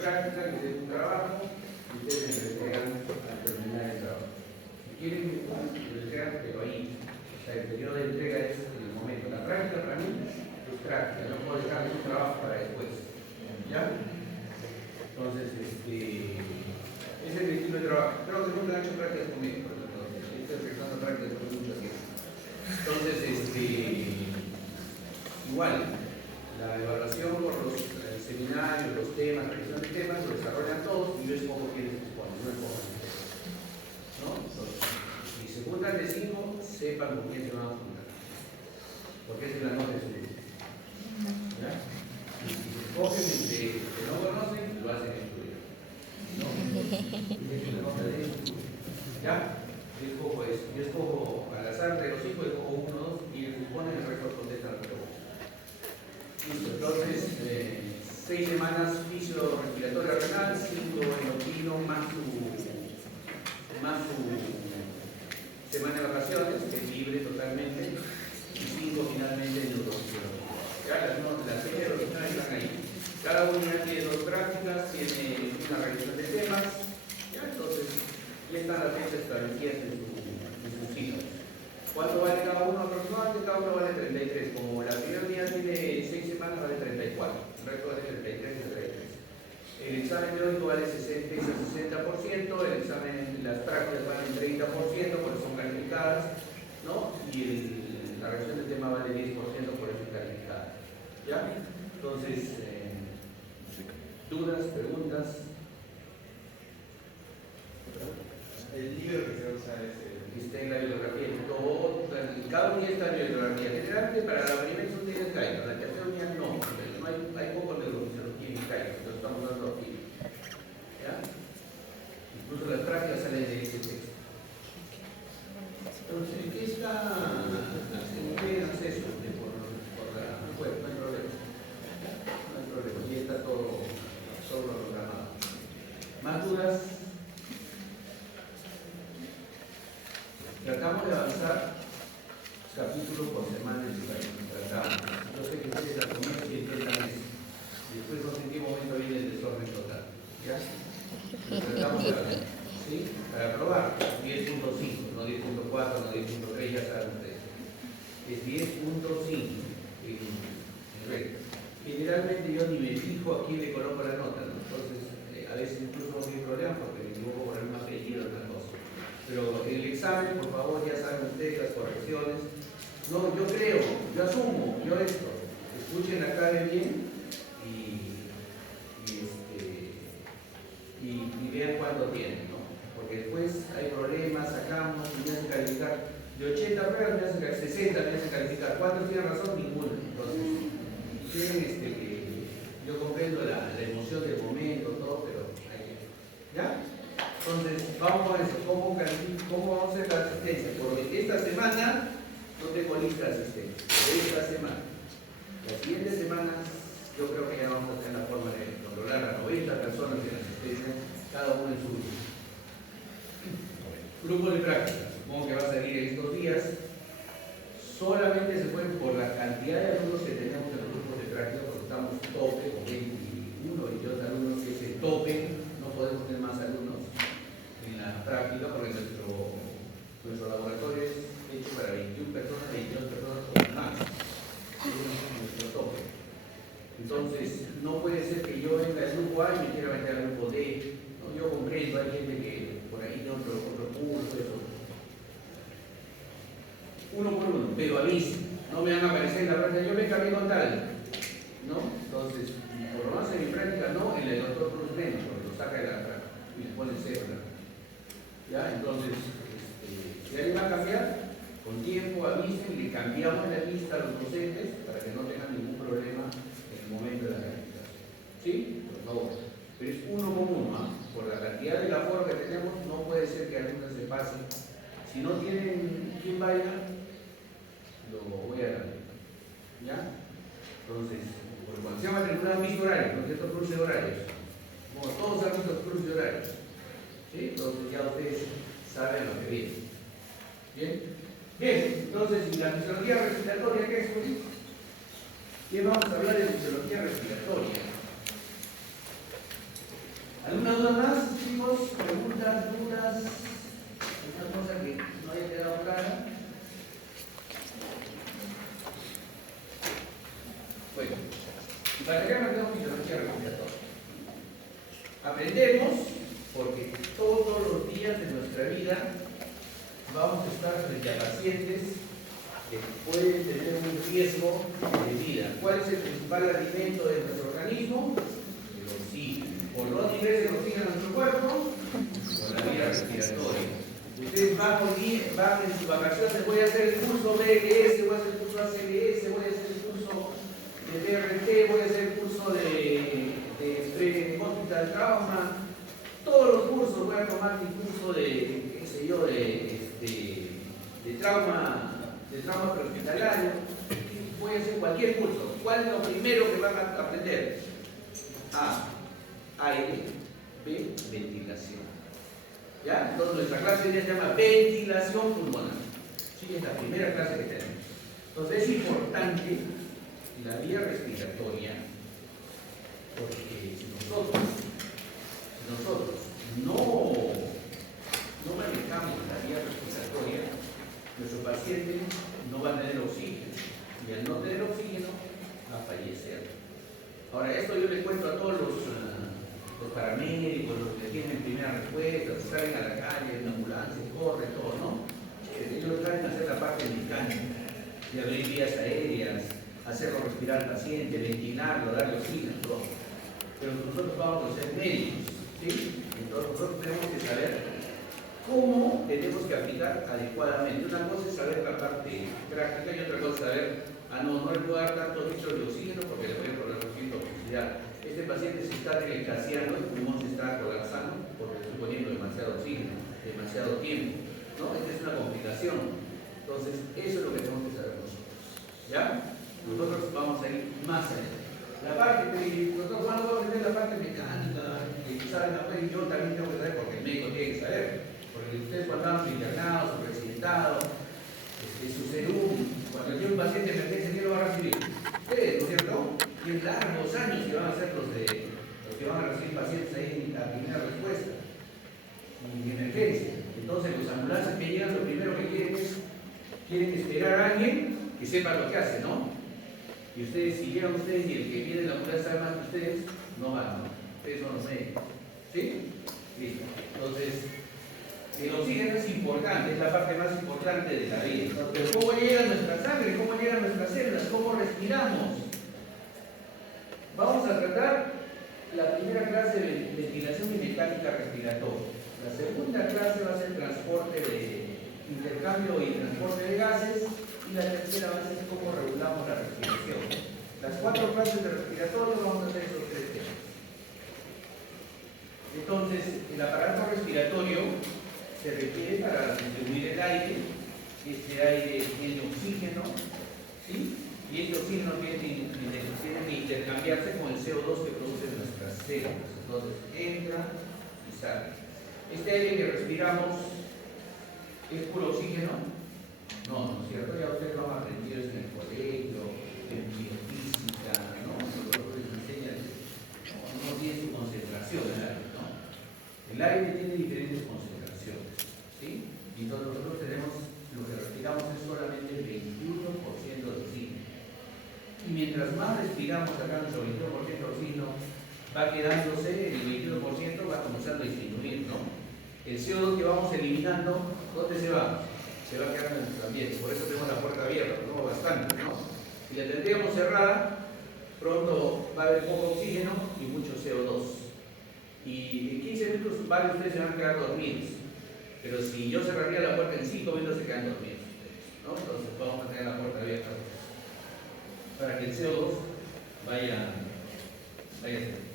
práctica, les den un trabajo y ustedes me lo entregan al terminar el trabajo. Si quieren, me lo entregan, pero ahí. O sea, el periodo de entrega es en el momento. La práctica para mí es práctica, no puedo dejar un trabajo para después. ¿Ya? Entonces, ese es el estilo de trabajo. Creo que nunca han hecho prácticas conmigo, por ejemplo. Estoy realizando prácticas por mucho tiempo. Entonces, igual, la evaluación por los seminarios, los temas, la revisión de temas, lo desarrollan todos y yo escojo quiénes exponen, no escojo. ¿No? Entonces, si se juntan de 5, sepan con quién se van a juntar. Porque esa es la nota de su vida. ¿Ya? Y si se escogen entre que no conocen, lo hacen estudiar. ¿No? Esa es la nota de estudio. ¿Ya? Yo escojo al azar de los 5, escojo 1, 2 y ellos exponen, el resto contestan la pregunta. Listo, entonces, 6 semanas fisio-respiratoria renal, 5 endocrino más su semana de vacaciones, que es libre totalmente, y 5 finalmente neurofisiología. Ya las 6 de los finales están ahí. Cada unidad tiene 2 prácticas, tiene una revisión de temas, ya entonces ya están las fechas establecidas en sus ciclos. ¿Cuánto vale cada uno aproximadamente? Cada uno vale 33. Como la primera unidad tiene 6 semanas, vale 34. El resto vale 33 y 33. El examen teórico vale 60%, el examen, las prácticas valen 30%, porque son calificadas, ¿no? Y la revisión del tema vale 10%, por eso es calificada. ¿Ya? Entonces, ¿dudas, preguntas? El libro que se usa es está en la bibliografía, cada unidad está en la bibliografía. Generalmente para la primera son tiene el CAICO, la tercera unidad no, hay poco neurofisiología en el CAICO, entonces estamos dando aquí. ¿Ya? Incluso las prácticas salen de ese texto. Entonces, ¿qué está? ¿Cómo pueden hacer eso? No hay problema. No hay problema, y está todo programado. ¿Más dudas? Tratamos de avanzar capítulo por semana en su país. Tratamos. Yo sé que ustedes al comienzo y intentan eso. Y después no sé en qué momento viene el desorden total. ¿Ya? Lo tratamos de avanzar. ¿Sí? Para probar, 10.5, no 10.4, no 10.3, ya saben ustedes. Es 10.5 en regla. Generalmente yo ni me fijo a quién le coloco la nota, ¿no? Entonces, a veces incluso no hay problema porque me equivoco por el más apellido o otra cosa. Pero en el examen, por favor, ya saben ustedes las correcciones. No, yo creo, yo asumo, yo esto. Escuchen la clave bien y vean cuánto tienen, ¿no? Porque después hay problemas, sacamos, me hacen calificar. De 80 pruebas me hacen calificar, 60 me hacen calificar. ¿Cuántos tienen razón? Ninguno. Entonces, yo comprendo la emoción del momento, todo, pero hay que. ¿Ya? Entonces, vamos con eso. ¿Cómo vamos a hacer la asistencia? Porque esta semana no tengo lista de asistencia. Pero esta semana. Las siguientes semanas, yo creo que ya vamos a tener la forma de controlar a 90 personas en asistencia, cada uno en su grupo. Grupo de práctica. Supongo que va a salir estos días. Solamente se pueden, por la cantidad de alumnos que tenemos en los grupos de práctica, porque estamos tope con 21 y 22 alumnos, que es el tope, no podemos tener más alumnos en la práctica porque nuestro laboratorio es hecho para 21 personas, 22 personas o más. Es nuestro tope. Entonces, no puede ser que yo venga al grupo A y me quiera meter al grupo D. No, yo comprendo, hay gente que por ahí no, otro curso, eso. Uno por uno, pero avisen. No me van a aparecer en la práctica, yo me cambié con tal. ¿No? Entonces, por lo menos en mi práctica no, en el doctor Cruz menos, porque lo saca de la práctica y le pone cero. ¿Ya? Entonces, si alguien va a cambiar, con tiempo avisen y le cambiamos la lista a los docentes para que no tengan ningún problema en el momento de la calificación. ¿Sí? Por favor. Pero es uno con uno, ¿eh? Por la cantidad de aforo que tenemos, no puede ser que algunos se pasen. Si no tienen quien vaya, lo voy a dar. ¿Ya? Entonces, porque cuando se llama matriculado han visto horarios, ¿no es cierto? Cruce de horarios. Como todos han visto cruce de horarios. ¿Sí? Entonces ya ustedes saben lo que viene. ¿Bien? Bien, entonces, ¿y la fisiología respiratoria qué es? ¿Qué vamos a hablar de fisiología respiratoria? ¿Alguna duda más, chicos? ¿Preguntas, dudas? ¿Alguna cosa que no haya quedado clara? Bueno, y para que no tenemos fisiología respiratoria. Aprendemos porque todos los días de nuestra vida vamos a estar frente a pacientes que pueden tener un riesgo de vida. ¿Cuál es el principal alimento de nuestro organismo? El oxígeno. ¿Por dónde ingresa el oxígeno a nuestro cuerpo? Por la vía respiratoria. Ustedes van en sus vacaciones, voy a hacer el curso BLS, voy a hacer el curso ACLS, voy a hacer el curso de DRT, voy a hacer el curso de hospital trauma, todos los cursos, voy a tomar mi curso de, qué sé yo, de trauma prehospitalario, voy a hacer cualquier curso. ¿Cuál es lo primero que van a aprender? A, aire, B, ventilación. ¿Ya? Entonces nuestra clase hoy día se llama ventilación pulmonar. Sí, es la primera clase que tenemos. Entonces es importante la vía respiratoria, porque si nosotros no manejamos la vía respiratoria, nuestro paciente no va a tener oxígeno, y al no tener oxígeno va a fallecer. Ahora, esto yo le cuento a todos los paramédicos, los que tienen primera respuesta, los que salen a la calle, en ambulancia, corren, todo, ¿no? Ellos saben hacer la parte mecánica, de abrir vías aéreas, hacerlo respirar al paciente, ventilarlo, darle oxígeno, todo. Pero nosotros vamos a ser médicos, ¿sí? Entonces nosotros tenemos que saber cómo tenemos que aplicar adecuadamente. Una cosa es saber la parte práctica y otra cosa es saber, no le puedo dar tantos litros de oxígeno porque le voy a poner toxicidad. Este paciente se está escaseando, el pulmón se está colapsando porque le estoy poniendo demasiado oxígeno, demasiado tiempo, ¿no? Esta es una complicación. Entonces, eso es lo que tenemos que saber nosotros, ¿ya? Nosotros vamos a ir más allá. La parte que nosotros vamos a aprender la parte mecánica, que saben hacer, yo también tengo que saber porque el médico tiene que saber. Porque ustedes cuando están internados, o residentados, su serum, cuando tiene un paciente de emergencia, ¿quién lo va a recibir? Ustedes, ¿no es cierto? Y en largos años que van a ser los que van a recibir pacientes ahí en la primera respuesta, en emergencia. Entonces los ambulancias que llegan, lo primero que quieren esperar a alguien que sepa lo que hace, ¿no? Y ustedes, si llegan ustedes y el que viene en la ambulancia sabe más que ustedes, no van, ¿no? Ustedes son los médicos. ¿Sí? Listo. Entonces, el oxígeno es importante, es la parte más importante de la vida. Pero ¿cómo llega nuestra sangre? ¿Cómo llegan nuestras células? ¿Cómo respiramos? Vamos a tratar la primera clase de ventilación y mecánica respiratoria. La segunda clase va a ser intercambio y transporte de gases. Y la tercera va a ser cómo regulamos la respiración. Las 4 clases de respiratorio vamos a hacer esos 3 temas. Entonces, el aparato respiratorio se requiere para distribuir el aire. Este aire tiene oxígeno, ¿sí? Y este oxígeno tiene que intercambiarse con el CO2 que producen nuestras células. Entonces, entra y sale. Este aire que respiramos es puro oxígeno. No, ¿no es cierto? Ya ustedes lo han aprendido en el colegio, en biofísica, ¿no? Nosotros les enseñan, no tiene su concentración el aire, ¿no? El aire tiene diferentes concentraciones, ¿sí? Y entonces nosotros tenemos, lo que respiramos es solamente el 21% de oxígeno. Y mientras más respiramos acá nuestro 21% de oxígeno, va quedándose, el 21% va comenzando a disminuir, ¿no? El CO2 que vamos eliminando, ¿dónde se va? Se va quedando en nuestro ambiente, por eso tenemos la puerta abierta, ¿no? Bastante, ¿no? Si la tendríamos cerrada, pronto va a haber poco oxígeno y mucho CO2. Y en 15 minutos varios de ustedes se van a quedar dormidos. Pero si yo cerraría la puerta en 5 minutos se quedan dormidos ustedes, ¿no? Entonces vamos a tener la puerta abierta para que el CO2 vaya a ser.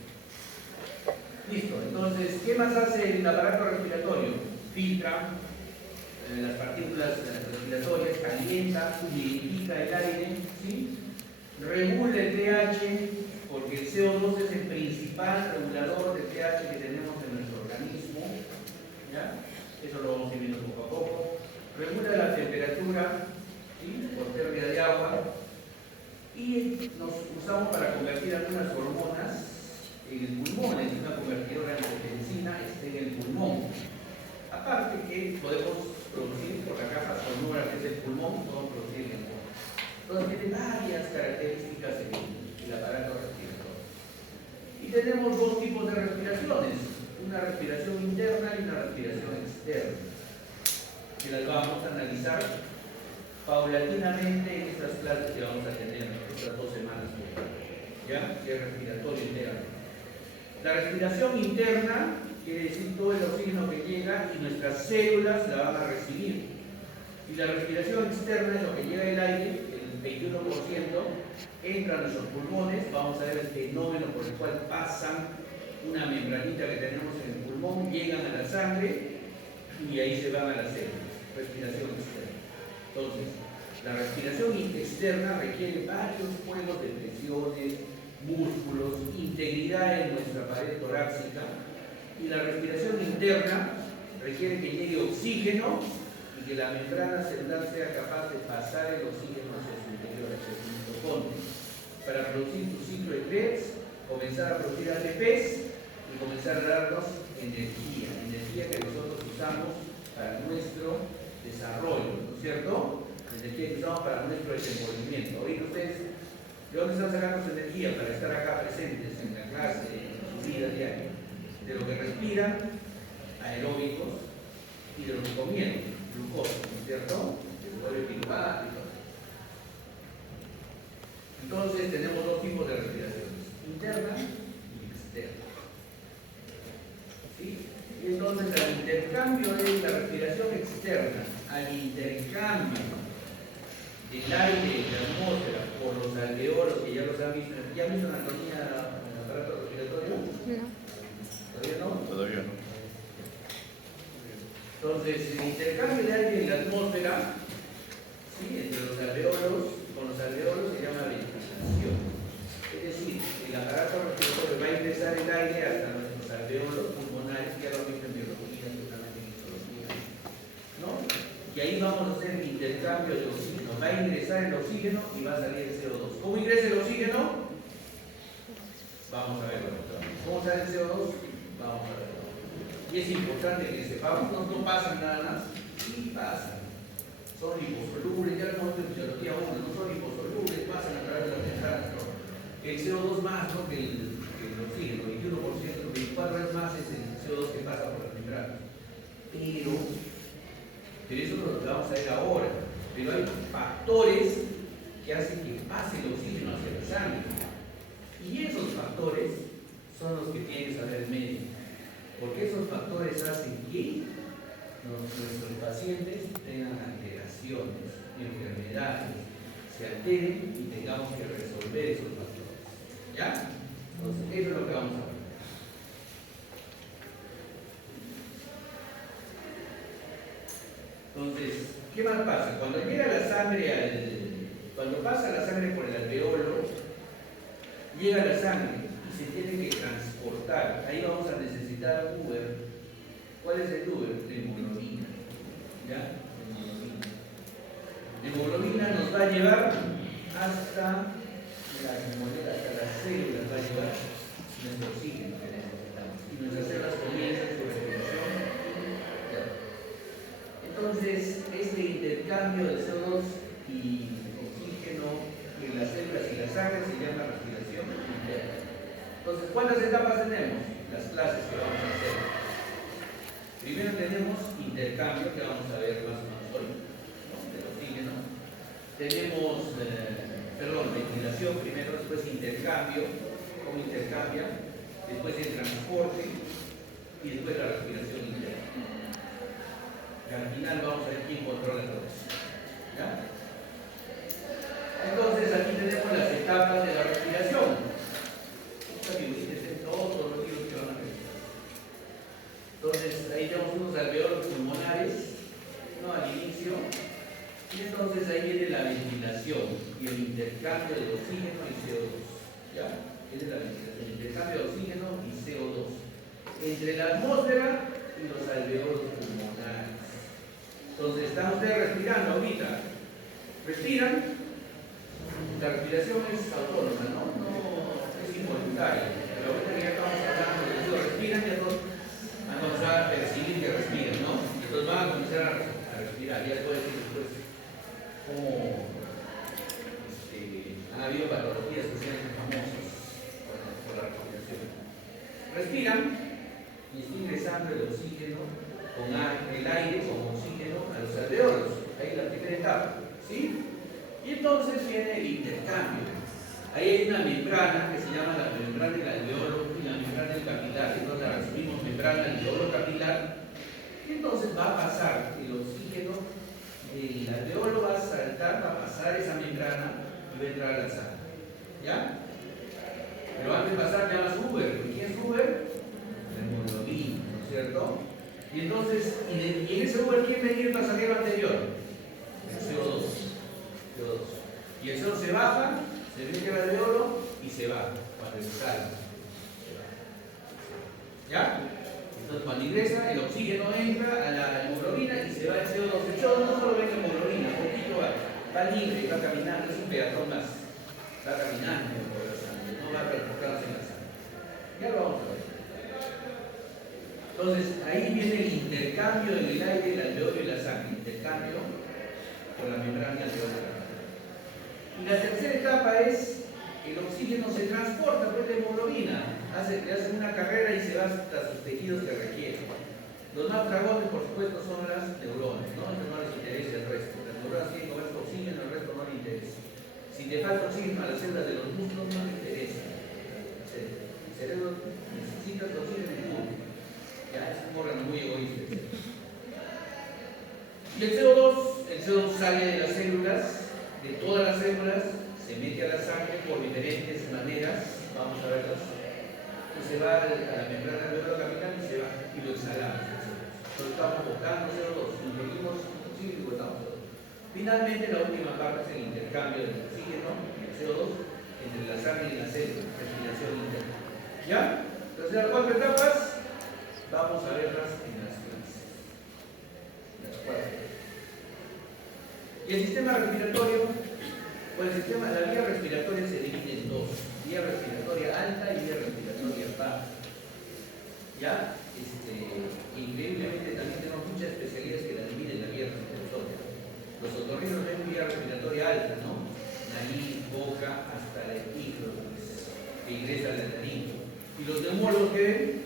Listo, entonces, ¿qué más hace el aparato respiratorio? Filtra las partículas respiratorias, calienta, humidifica el aire, ¿sí? Regula el pH, porque el CO2 es el principal regulador de pH que tenemos en nuestro organismo, ¿ya? Eso lo vamos a ir viendo poco a poco. Regula la temperatura, ¿sí? Por pérdida de agua, y nos usamos para convertir algunas hormonas en el pulmón, en una convertidora de en el pulmón. Aparte que podemos producir por la caja sonora que es el pulmón, podemos producir lenguaje. Entonces tiene varias características el aparato respiratorio. Y tenemos dos tipos de respiraciones, una respiración interna y una respiración externa, que las vamos a analizar paulatinamente en estas clases que vamos a tener estas 2 semanas, ¿ya? Que es respiratorio interno. La respiración interna quiere decir todo el oxígeno que llega y nuestras células la van a recibir. Y la respiración externa es lo que llega el aire, el 21% entra a nuestros pulmones, vamos a ver el fenómeno por el cual pasan una membranita que tenemos en el pulmón, llegan a la sangre y ahí se van a las células. Respiración externa. Entonces, la respiración externa requiere varios juegos de presiones, músculos, integridad en nuestra pared torácica, y la respiración interna requiere que llegue oxígeno y que la membrana celular sea capaz de pasar el oxígeno hacia su interior, hacia su mitocondria, para producir su ciclo de Krebs, comenzar a producir ATPs y comenzar a darnos energía que nosotros usamos para nuestro desarrollo, ¿no es cierto? Energía que usamos para nuestro desenvolvimiento. Ahorita ustedes, ¿de dónde están sacando su energía para estar acá presentes en la clase, en su vida diaria? De lo que respiran, aeróbicos, y de lo que comieron, glucosa, ¿no es cierto? Que se vuelve piruvato y todo. Entonces tenemos dos tipos de respiraciones, interna y externa. ¿Sí? Y entonces al intercambio de la respiración externa, al intercambio del aire y la atmósfera por los alveolos, que ya los han visto, ¿ya han visto anatomía en el aparato respiratorio? No. ¿Todavía no? Todavía no. Entonces, el intercambio de aire en la atmósfera, ¿sí? Entre los alveolos, con los alveolos se llama ventilación. Es decir, el aparato respiratorio va a ingresar el aire hasta nuestros alveolos pulmonares, ya lo han visto en biología, seguramente en histología, ¿no? Y ahí vamos a hacer el intercambio de oxígeno. Va a ingresar el oxígeno y va a salir el CO2. ¿Cómo ingresa el oxígeno? Vamos a verlo. ¿Cómo sale el CO2? Vamos a verlo. Y es importante que sepamos, no pasan nada más, sí pasan. Son liposolubles, ya lo hemos visto en fisiología 1, no son liposolubles, pasan a través de las membranas. ¿No? El CO2 más, ¿no? que el oxígeno, 21%, 24 veces más es el CO2 que pasa por las membranas. Pero eso es lo que vamos a ver ahora. Pero hay factores que hacen que pase el oxígeno hacia la sangre. Y esos factores son los que tiene que saber el médico. Porque esos factores hacen que nuestros pacientes tengan alteraciones, enfermedades, se alteren y tengamos que resolver esos factores. ¿Ya? Entonces, eso es lo que vamos a ver. Entonces, ¿qué más pasa? Cuando llega la sangre cuando pasa la sangre por el alveolo, llega la sangre y se tiene que transportar. Ahí vamos a necesitar Uber. ¿Cuál es el Uber? La hemoglobina. ¿Ya? La hemoglobina nos va a llevar hasta las células, va a llevar nuestro oxígeno que necesitamos. Y nuestras células comienzan su respiración. ¿Ya? Entonces, este intercambio de CO2 y oxígeno en las células y la sangre se llama respiración interna. Entonces, ¿cuántas etapas tenemos? Las clases que vamos a hacer. Primero tenemos intercambio, que vamos a ver más o menos hoy, ¿no? Del oxígeno. Tenemos, ventilación primero, después intercambio, cómo intercambia, después el transporte y después la respiración interna. Y al final vamos a ver quién controla todo eso. ¿Ya? Entonces aquí tenemos las etapas de la respiración. Todos los libros que van a ver. Entonces ahí tenemos unos alveolos pulmonares, ¿no? Al inicio. Y entonces ahí viene la ventilación y el intercambio de oxígeno y CO2. ¿Ya? Viene la ventilación, el intercambio de oxígeno y CO2 entre la atmósfera y los alveolos pulmonares. Entonces están ustedes respirando ahorita. ¿Respiran? La respiración es autónoma, ¿no? No es involuntaria. Pero ahorita que ya estamos hablando de eso, respiran y a todos. Cuando se va y está ingresando el oxígeno el aire con oxígeno a los alveolos. Ahí es la primera etapa, ¿sí? Y entonces viene el intercambio. Ahí hay una membrana que se llama la membrana del alveolo y la membrana del capilar. Entonces la recibimos membrana alveolo capilar. Y entonces va a pasar el oxígeno, el alveolo va a saltar, va a pasar esa membrana y va a entrar a la sangre. ¿Ya? Pero antes de pasar llamas Uber. ¿Quién es Uber? El hemoglobina, ¿no es cierto? Y entonces, y en ese Uber, ¿quién venía el pasajero anterior? El CO2. Y el CO2 se baja, se mete al alveolo y se va cuando sale. ¿Ya? Entonces, cuando ingresa, el oxígeno entra a la hemoglobina y se va el CO2. El CO2 no solo ve la hemoglobina, poquito va libre, va caminando, es un peatón más. Va caminando por la sangre, no va transportándose en la sangre. Ya lo vamos a ver. Entonces, ahí viene el intercambio del aire, el alveolo y la sangre. Intercambio por la membrana alveolar. Y la tercera etapa es el oxígeno se transporta por la hemoglobina, le hacen una carrera y se va hasta sus tejidos que requieren. Los más dragones, por supuesto, son las neuronas, ¿no? Entonces no les interesa el resto. Las neuronas tienen que comer su oxígeno, el resto no les interesa. Si te falta oxígeno a las células de los músculos, no les interesa. El cerebro necesita el oxígeno en puro. Ya es un órgano muy egoísta. Y el CO2 sale de las células, de todas las células, se mete a la sangre por diferentes maneras, vamos a verlas, y se va a la membrana alveolar capital y se va, y lo exhalamos. Entonces estamos botando CO2, ingerimos oxígeno y botamos CO2. Finalmente, la última parte es el intercambio del oxígeno y el CO2 entre la sangre y la célula, respiración interna. ¿Ya? Entonces, las 4 etapas, vamos a verlas en las clases. Las 4. Y el sistema respiratorio, pues la vía respiratoria se divide en dos: vía respiratoria alta y vía respiratoria baja. ¿Ya? Increíblemente también tenemos muchas especialidades que la dividen la vía respiratoria. Los otorrinos ven vía respiratoria alta, ¿no? Nariz, boca, hasta la epiglotis, que ingresa a la nariz. Y los neumólogos que ven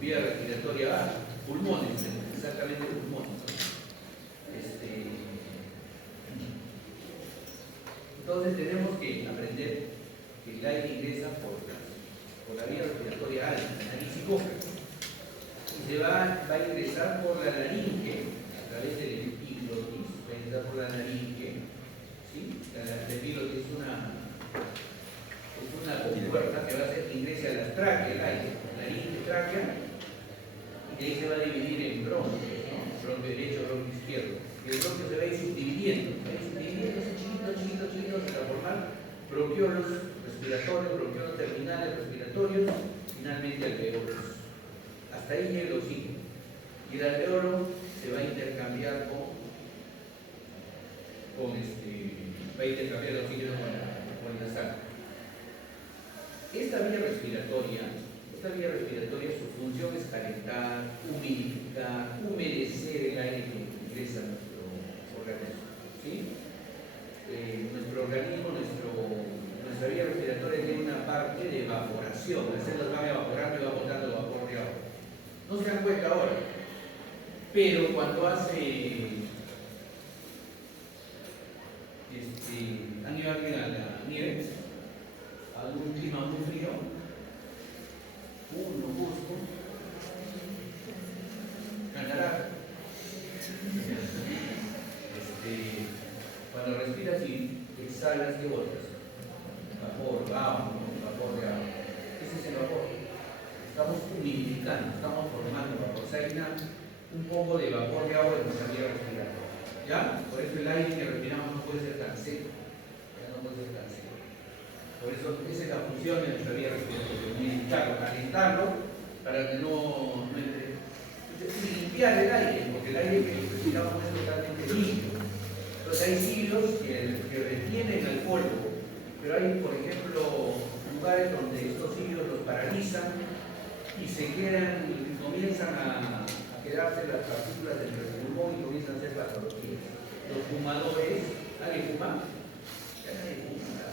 vía respiratoria baja, pulmones, exactamente pulmones. Entonces tenemos que aprender que el aire ingresa por la vía respiratoria alta, nariz y boca. Y se va a ingresar por la laringe, a través del epiglotis, va a ingresar por la laringe. ¿Sí? La epiglotis es una compuerta que va a hacer que ingrese a la tráquea el aire, laringe, tráquea, y de ahí se va a dividir en bronquios, ¿no? Bronquio derecho, bronquio izquierdo. Y el bronquio se va a ir subdividiendo, chiquito, hasta formar bronquiolos respiratorios, bronquiolos terminales respiratorios, finalmente alveolos. Hasta ahí llega el oxígeno. Y el alveolo se va a intercambiar va a intercambiar el oxígeno con la sangre. Esta vía respiratoria, su función es calentar, humidificar, humedecer el aire que ingresa a nuestro organismo. ¿Sí? Nuestro organismo, nuestra vía respiratoria tiene una parte de evaporación. Las células van evaporando y van botando vapor de agua. No se dan cuenta ahora, pero cuando ¿han ido alguien a la nieve? ¿Algún clima muy frío? No busco. Canadá. Cuando respiras y exhalas, ¿qué botas? Vapor de agua. Ese es el vapor. Estamos humidificando, estamos formando vapor. O sea, hay un poco de vapor de agua en nuestra vía respiratoria. ¿Ya? Por eso el aire que respiramos no puede ser tan seco. Ya no puede ser tan seco. Por eso esa es la función de nuestra vía respiratoria. Humidificarlo, calentarlo, para que no entre. Y limpiar el aire, porque el aire que respiramos es totalmente limpio. Entonces hay cilios que retienen al polvo, pero hay, por ejemplo, lugares donde estos cilios los paralizan y se quedan y comienzan a quedarse las partículas del pulmón y comienzan a hacer patologías. Los fumadores, ¿alguien fuma? Ya nadie fuma.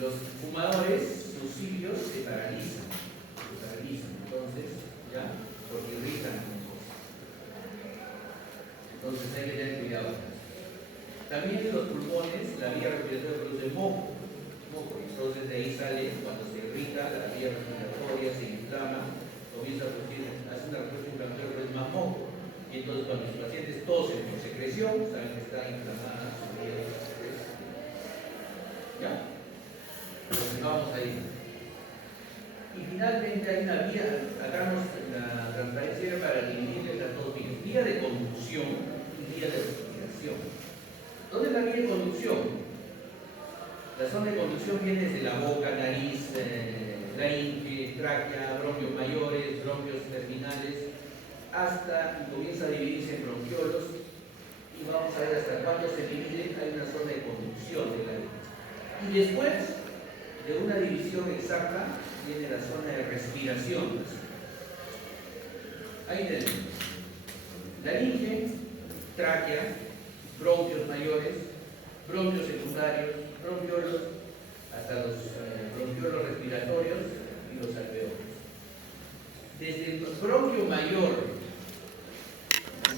Los fumadores, sus cilios se paralizan, entonces, ¿ya? Porque irritan con cosas. Entonces hay que tener cuidado. También en los pulmones, la vía respiratoria produce moco. Entonces de ahí sale, cuando se irrita, la vía respiratoria se inflama, comienza a producir, hace una respuesta inflamatoria, pero es más moco. Y entonces cuando los pacientes tosen por secreción, saben que está inflamada su vía respiratoria. ¿Ya? Entonces vamos ahí. Y finalmente hay una vía, hagamos la transparencia para dividir las dos vías. Vía de conducción y vía de respiración. ¿Dónde es la vía de conducción? La zona de conducción viene desde la boca, nariz, laringe, tráquea, bronquios mayores, bronquios terminales, hasta y comienza a dividirse en bronquiolos. Y vamos a ver hasta cuándo se divide. Hay una zona de conducción de la vida. Y después de una división exacta viene la zona de respiración. Ahí tenemos laringe, tráquea, bronquios mayores, bronquios secundarios, bronquiolos, hasta los bronquiolos respiratorios y los alveolos. Desde el bronquio mayor,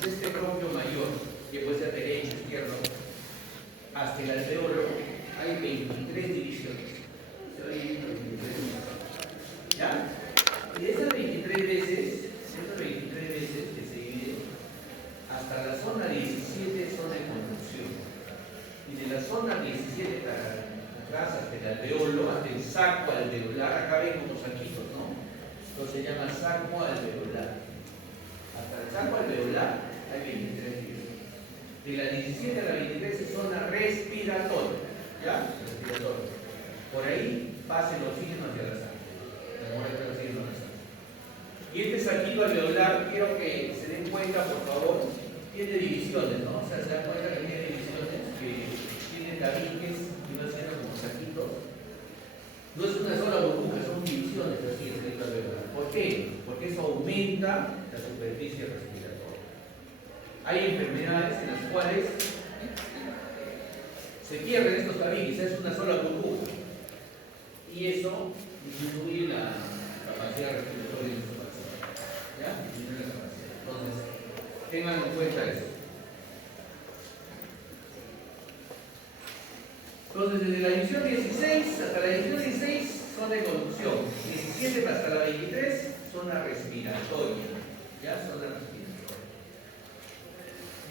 desde este bronquio mayor, que puede ser derecho, izquierdo, hasta el alveolo, hay 23 divisiones. Se va a dividir en 23 divisiones. ¿Ya? Y de esas 23 veces que se divide, hasta la zona 17 zona de conducción. Y de la zona 17 para atrás hasta el alveolo, hasta el saco alveolar, acá ven como saquitos, ¿no? Entonces se llama saco alveolar. Hasta el saco alveolar hay 23 divisiones. De la 17 a la 23 es zona respiratoria. ¿Ya? Respiratoria. Por ahí pasa el oxígeno hacia la sangre. La muerte del oxígeno hacia la sangre. Y este saquito alveolar, quiero que se den cuenta, por favor, tiene divisiones, ¿no? O sea, se dan cuenta que tiene divisiones, que tiene tabiques y va haciendo como saquitos. No es una sola burbuja, son divisiones así, el saquito alveolar. ¿Por qué? Porque eso aumenta la superficie respiratoria. Hay enfermedades en las cuales se pierden estos tabiques, es una sola burbuja. Y eso disminuye la capacidad respiratoria de nuestro paciente. ¿Ya? Disminuye la capacidad. Entonces, tengan en cuenta eso. Entonces, desde la división 16 hasta la división 16, zona de conducción. 17 hasta la 23, zona respiratoria. ¿Ya? Zona respiratoria.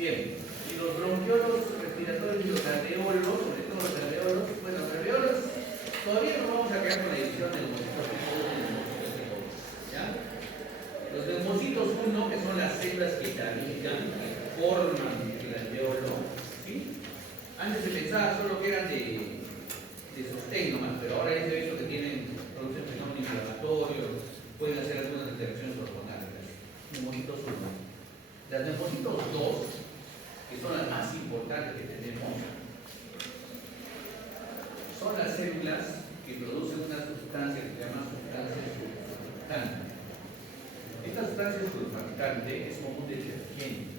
Bien. Y los bronquiolos respiratorios y los alveolos, sobre todo los alveolos, bueno, los alveolos, todavía no vamos a quedar con la división de neumocitos tipo 1 y neumocitos tipo 2. ¿Ya? Los neumocitos 1, que son las células que tabican, que forman el alveolo, ¿sí? Antes se pensaba solo que eran de sostén nomás, pero ahora ya se ha visto que producen fenómenos inflamatorios, pueden hacer algunas interacciones hormonales. Neumocitos 1. Las neumocitos 2, que son las más importantes que tenemos, son las células que producen una sustancia que se llama sustancia surfactante. Esta sustancia surfactante es como un detergente,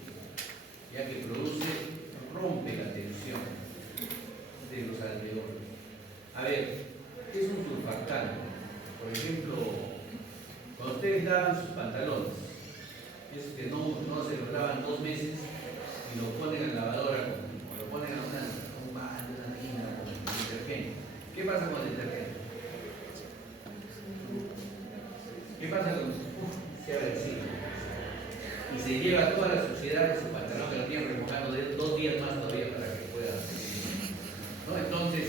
ya que rompe la tensión de los alveolos. A ver, ¿qué es un surfactante? Por ejemplo, cuando ustedes lavan sus pantalones, es que no se los lavan 2 meses y lo ponen en la lavadora o lo ponen a un balde, una tina con detergente. ¿Qué pasa con el detergente? ¿Qué pasa con se abre así? Y se lleva toda la suciedad de su pantalón que lo tienen remojado 2 días más todavía para que pueda seguir, ¿no? Entonces,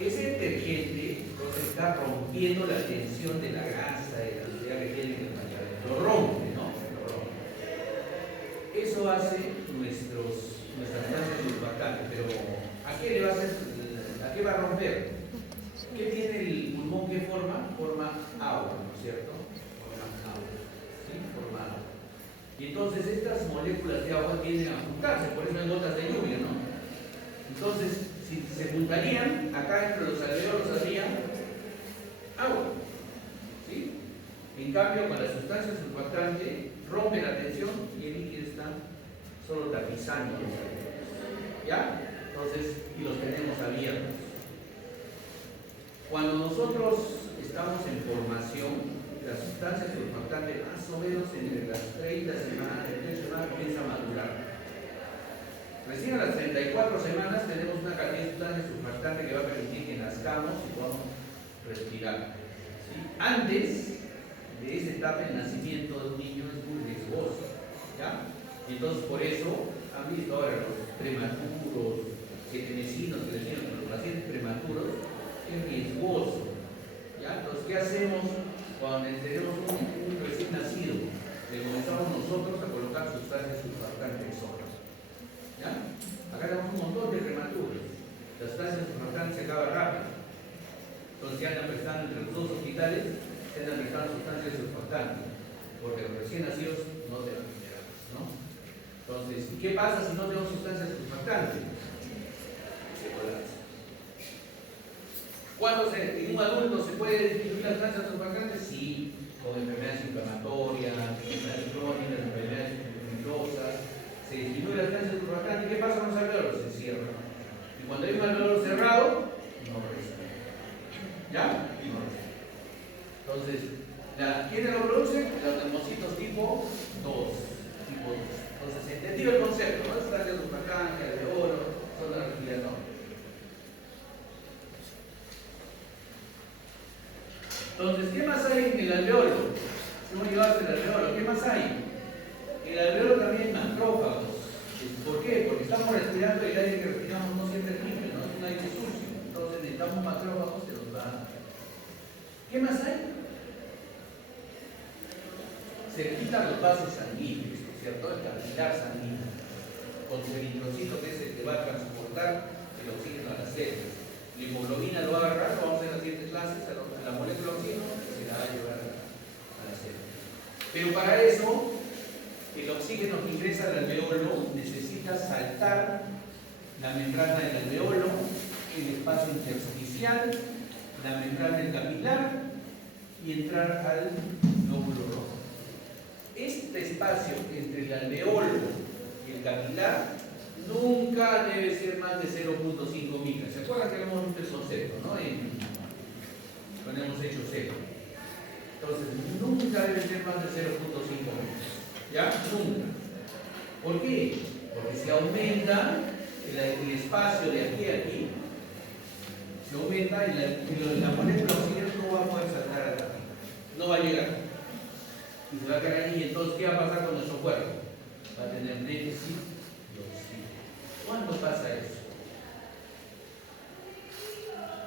ese detergente está rompiendo la tensión de la grasa y la suciedad que tiene en el pantalón. Lo rompe, ¿no? Lo rompe. Eso hace nuestra sustancia surfactante, pero ¿a qué va a romper? ¿Qué tiene el pulmón? ¿Qué forma? Forma agua, ¿no es cierto? Forma agua. ¿Sí? Forma agua. Y entonces estas moléculas de agua tienden a juntarse, por eso hay gotas de lluvia, ¿no? Entonces, si se juntarían, acá entre los alveolos habría agua. ¿Sí? En cambio, con la sustancia surfactante rompe la tensión y el líquido está solo tapizando los alveolos. ¿Ya? Entonces, y los tenemos abiertos. Cuando nosotros estamos en formación, la sustancia surfactante más o menos entre las 30 semanas, 38 semanas comienza a madurar. Recién a las 34 semanas tenemos una cantidad de sustancia surfactante que va a permitir que nazcamos y podamos respirar. ¿Sí? Antes de esa etapa, el nacimiento de un niño es muy riesgoso. ¿Ya? Y entonces por eso han visto ahora los prematuros, 7 mesinos, 3 mesinos, los pacientes prematuros, es riesgoso. ¿Ya? Entonces, ¿qué hacemos cuando tenemos un recién nacido? Le comenzamos nosotros a colocar sustancias surfactantes solas. ¿Ya? Acá tenemos un montón de prematuros. La sustancia surfactante se acaba rápido. Entonces, ya andan prestando entre los dos hospitales, se andan prestando sustancias surfactantes, porque los recién nacidos no te van a generar, ¿no? Entonces, ¿qué pasa si no tenemos sustancias surfactantes? Se colapsa. ¿Cuándo en un adulto se puede disminuir las sustancias surfactantes? Sí, con enfermedades inflamatorias, enfermedades crónicas, enfermedades fibrosas. Se disminuye las sustancias surfactantes. ¿Qué pasa con los alveolos? Se cierran. Y cuando hay un alveolo cerrado, no resta. ¿Ya? No resta. Entonces, ¿quiénes lo producen? Los neumocitos tipo 2. Entonces, entendido el concepto, ¿no? Sustancias surfactantes, alveolo, zona respiratoria. Entonces, ¿qué más hay en el alveolo? No llevaste el alveolo, ¿qué más hay? En el alveolo también hay macrófagos. ¿Por qué? Porque estamos respirando y el aire que respiramos no siempre es limpio, no es un aire sucio. Entonces necesitamos macrófagos que nos van a dar. ¿Qué más hay? Se quitan los vasos sanguíneos, ¿cierto? El capilar sanguíneo. Con su eritrocito, que es el que va a transportar el oxígeno a las células. La hemoglobina lo va a agarrar, lo vamos a ver en las siguientes clases, a la molécula de oxígeno, y se la va a llevar a la célula. Pero para eso, el oxígeno que ingresa al alveolo necesita saltar la membrana del alveolo, el espacio intersticial, la membrana del capilar y entrar al glóbulo rojo. Este espacio entre el alveolo y el capilar nunca debe ser más de 0.5 micras. ¿Se acuerdan que hemos visto el concepto, no? Cuando hemos hecho cero. Entonces, nunca debe ser más de 0.5 micras. ¿Ya? Nunca. ¿Por qué? Porque si aumenta el espacio de aquí a aquí, se aumenta y la molécula de oxígeno no va a poder saltar a la aquí. No va a llegar. Y se va a quedar ahí. Entonces, ¿qué va a pasar con nuestro cuerpo? Va a tener déficit de oxígeno. ¿Cuándo pasa eso?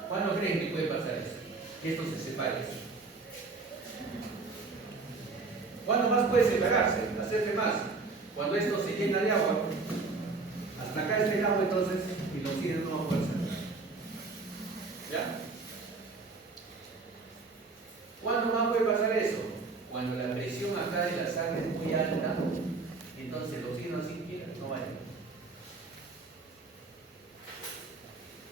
¿Cuándo creen que puede pasar eso? Que esto se separe. ¿Cuándo más puede separarse? Hacerse más. Cuando esto se llena de agua, hasta acá está el agua, entonces el oxígeno no va a poder salir. ¿Ya? ¿Cuándo más puede pasar eso? Cuando la presión acá de la sangre es muy alta, entonces el oxígeno siquiera no va a llegar.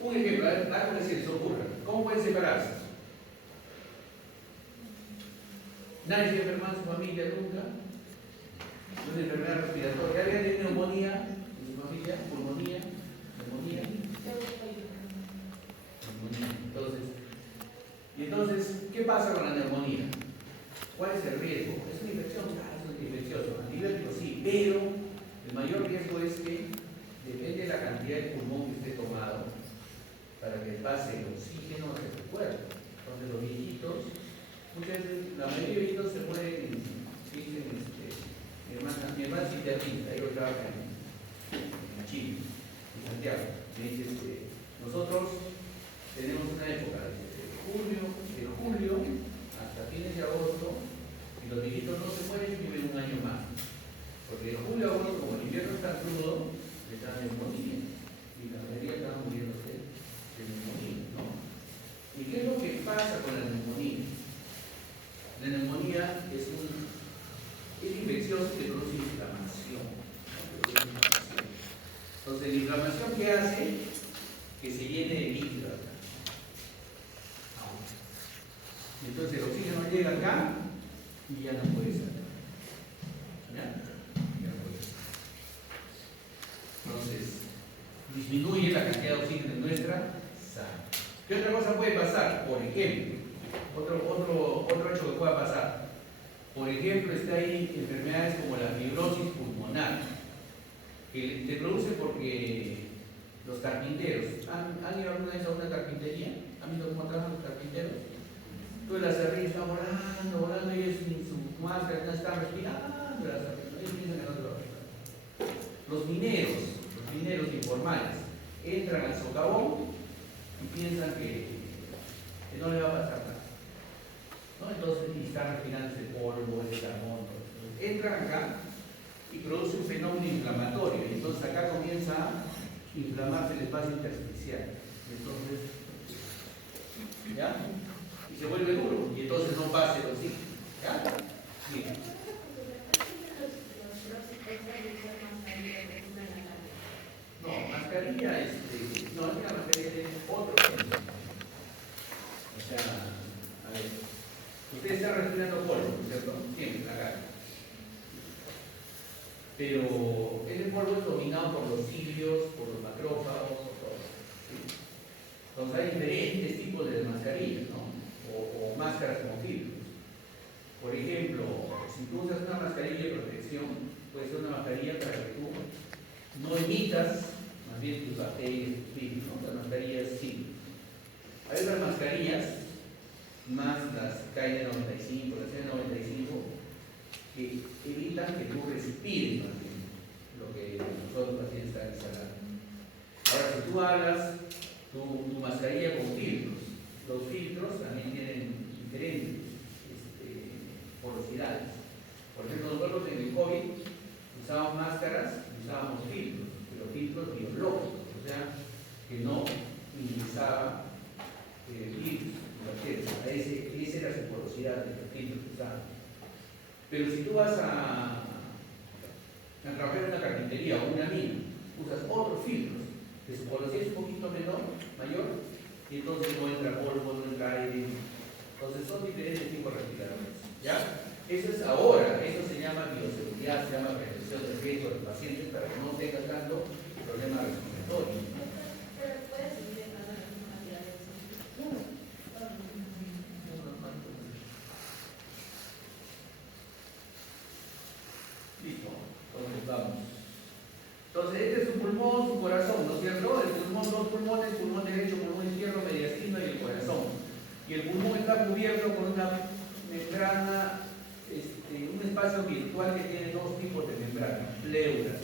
Un ejemplo, algo que se les ocurra. ¿Cómo pueden separarse? Nadie se enferma en su familia nunca. Una enfermedad respiratoria. ¿Alguien tiene neumonía en su familia? Pulmonía. Neumonía. Entonces, ¿qué pasa con la neumonía? ¿Cuál es el riesgo? ¿Es una infección? Es un infeccioso. Antibiótico sí, pero el mayor riesgo es que depende de la cantidad de pulmón que esté tomado para que pase el oxígeno hacia tu cuerpo. Entonces los viejitos, muchas veces, la mayoría de viejitos se mueren, dicen, mi hermana es internista, yo trabajo en Chile, en Santiago. Me dice, nosotros tenemos una época de julio hasta fines de agosto, y los viejitos no se mueren y viven un año más. Porque de julio a agosto, como el invierno está crudo, les dan neumonía, y la mayoría están muriéndose de neumonía, ¿no? ¿Y qué es lo que pasa con la neumonía? La neumonía es infeccioso que produce inflamación. Entonces, la inflamación que hace que se llene de líquido acá. Entonces, el oxígeno llega acá y ya no puede salir. ¿Ya? Ya no puede salir. Entonces, disminuye la cantidad de oxígeno en nuestra sangre. ¿Qué otra cosa puede pasar? Por ejemplo, otro hecho que pueda pasar. Por ejemplo, hay enfermedades como la fibrosis pulmonar, que se produce porque los carpinteros, ¿han ido alguna vez a una carpintería? ¿Han visto cómo trabajan los carpinteros? Tú la serrín está volando y ellos sin su máscara no están respirando, ellos piensan que no se lo respiran. Los mineros informales, entran al socavón y piensan que no le va a pasar nada, ¿no? Entonces, y están respirando ese polvo, ese carbón. Entran acá y produce un fenómeno inflamatorio, y entonces acá comienza a inflamarse el espacio intersticial. Entonces, ¿ya? Y se vuelve duro, y entonces no pasa el oxígeno. ¿Ya? Sí. No, mascarilla, no, es que la mascarilla tiene otro ejemplo. O sea, a ver, ustedes están respirando polvo, ¿cierto? Siempre, acá. Pero ese polvo es dominado por los cilios, por los macrófagos, por todo. ¿Sí? Entonces hay diferentes tipos de mascarillas, ¿no? O máscaras como filtros. Por ejemplo, si tú usas una mascarilla de protección, puede ser una mascarilla para que tú no emitas más bien tus bacterias, tus virus, ¿no? Las mascarillas sí. Hay otras mascarillas, más las KN95, las N95, que evitan que tú respires más bien lo que los otros pacientes están instalando. Ahora, si tú hablas tu mascarilla con filtros, los filtros también tienen diferentes porosidades. Por ejemplo, nosotros en el COVID usábamos máscaras y usábamos filtros, pero filtros biológicos, o sea, que no minimizaban virus, bacterias. Esa era su porosidad de los filtros que usábamos. Pero si tú vas a trabajar en una carpintería o una mina, usas otros filtros, que su porosidad es un poquito mayor, y entonces no entra polvo, no entra aire. Entonces son diferentes tipos de respiradores. ¿Ya? Eso es ahora, eso se llama bioseguridad, se llama prevención de riesgo del paciente para que no tenga tanto problema respiratorio. Pero puede seguir dejando la misma cantidad de oxígeno. Listo, entonces vamos. Entonces, este es su pulmón, su corazón, ¿no es cierto? El pulmón, dos pulmones, pulmón derecho, pulmón izquierdo, mediastino y el corazón. Y el pulmón está cubierto con una membrana, un espacio virtual que tiene dos tipos de membrana, pleuras.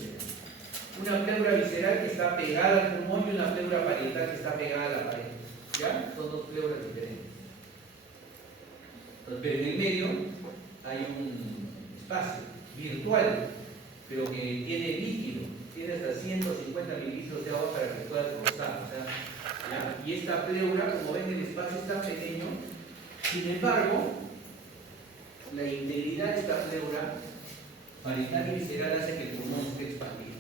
Una pleura visceral que está pegada al pulmón y una pleura parietal que está pegada a la pared. ¿Ya? Son dos pleuras diferentes. Entonces, pero en el medio hay un espacio virtual, pero que tiene líquido, tiene hasta 150 mililitros de agua para que pueda cruzar. O sea, ¿ya? Y esta pleura, como ven, el espacio es tan pequeño, sin embargo, la integridad de esta pleura parietal y visceral hace que el pulmón esté expandido.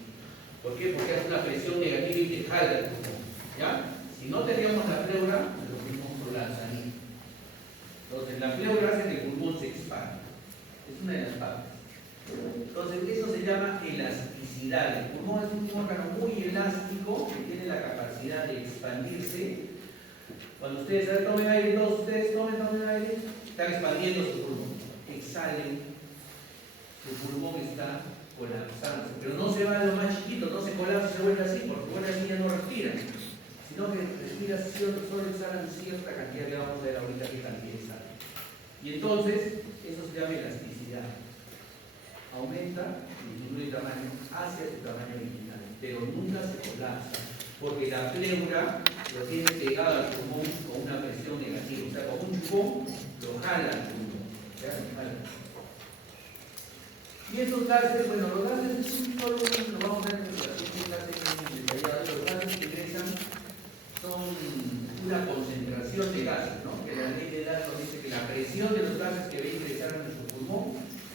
¿Por qué? Porque hace una presión negativa y te jala el pulmón. ¿Ya? Si no teníamos la pleura, el pulmón colapsaría. Entonces, la pleura hace que el pulmón se expanda. Es una de las partes. Entonces, eso se llama elasticidad. El pulmón es un órgano muy elástico que tiene la capacidad de expandirse. Cuando ustedes tomen aire, todos ustedes tomen aire, están expandiendo su pulmón. Exhalen, su pulmón está colapsándose, pero no se va a lo más chiquito, no se colapsa, se vuelve así, porque vuelve así ya no respira, sino que respira solo exhalan cierta cantidad, le vamos a ver ahorita qué cantidad exhala. Y entonces, eso se llama elasticidad. Aumenta y disminuye el tamaño hacia su tamaño original, pero nunca se colapsa, porque la pleura lo tiene pegado al pulmón con una presión negativa, o sea, con un chupón lo jala al pulmón. ¿Ya? Jala. Y esos gases, bueno, los gases solo lo vamos a ver en la clase detallada. Los gases que ingresan son una concentración de gases, ¿no? Que la ley de Dalton dice que la presión de los gases que va a ingresar a nuestro pulmón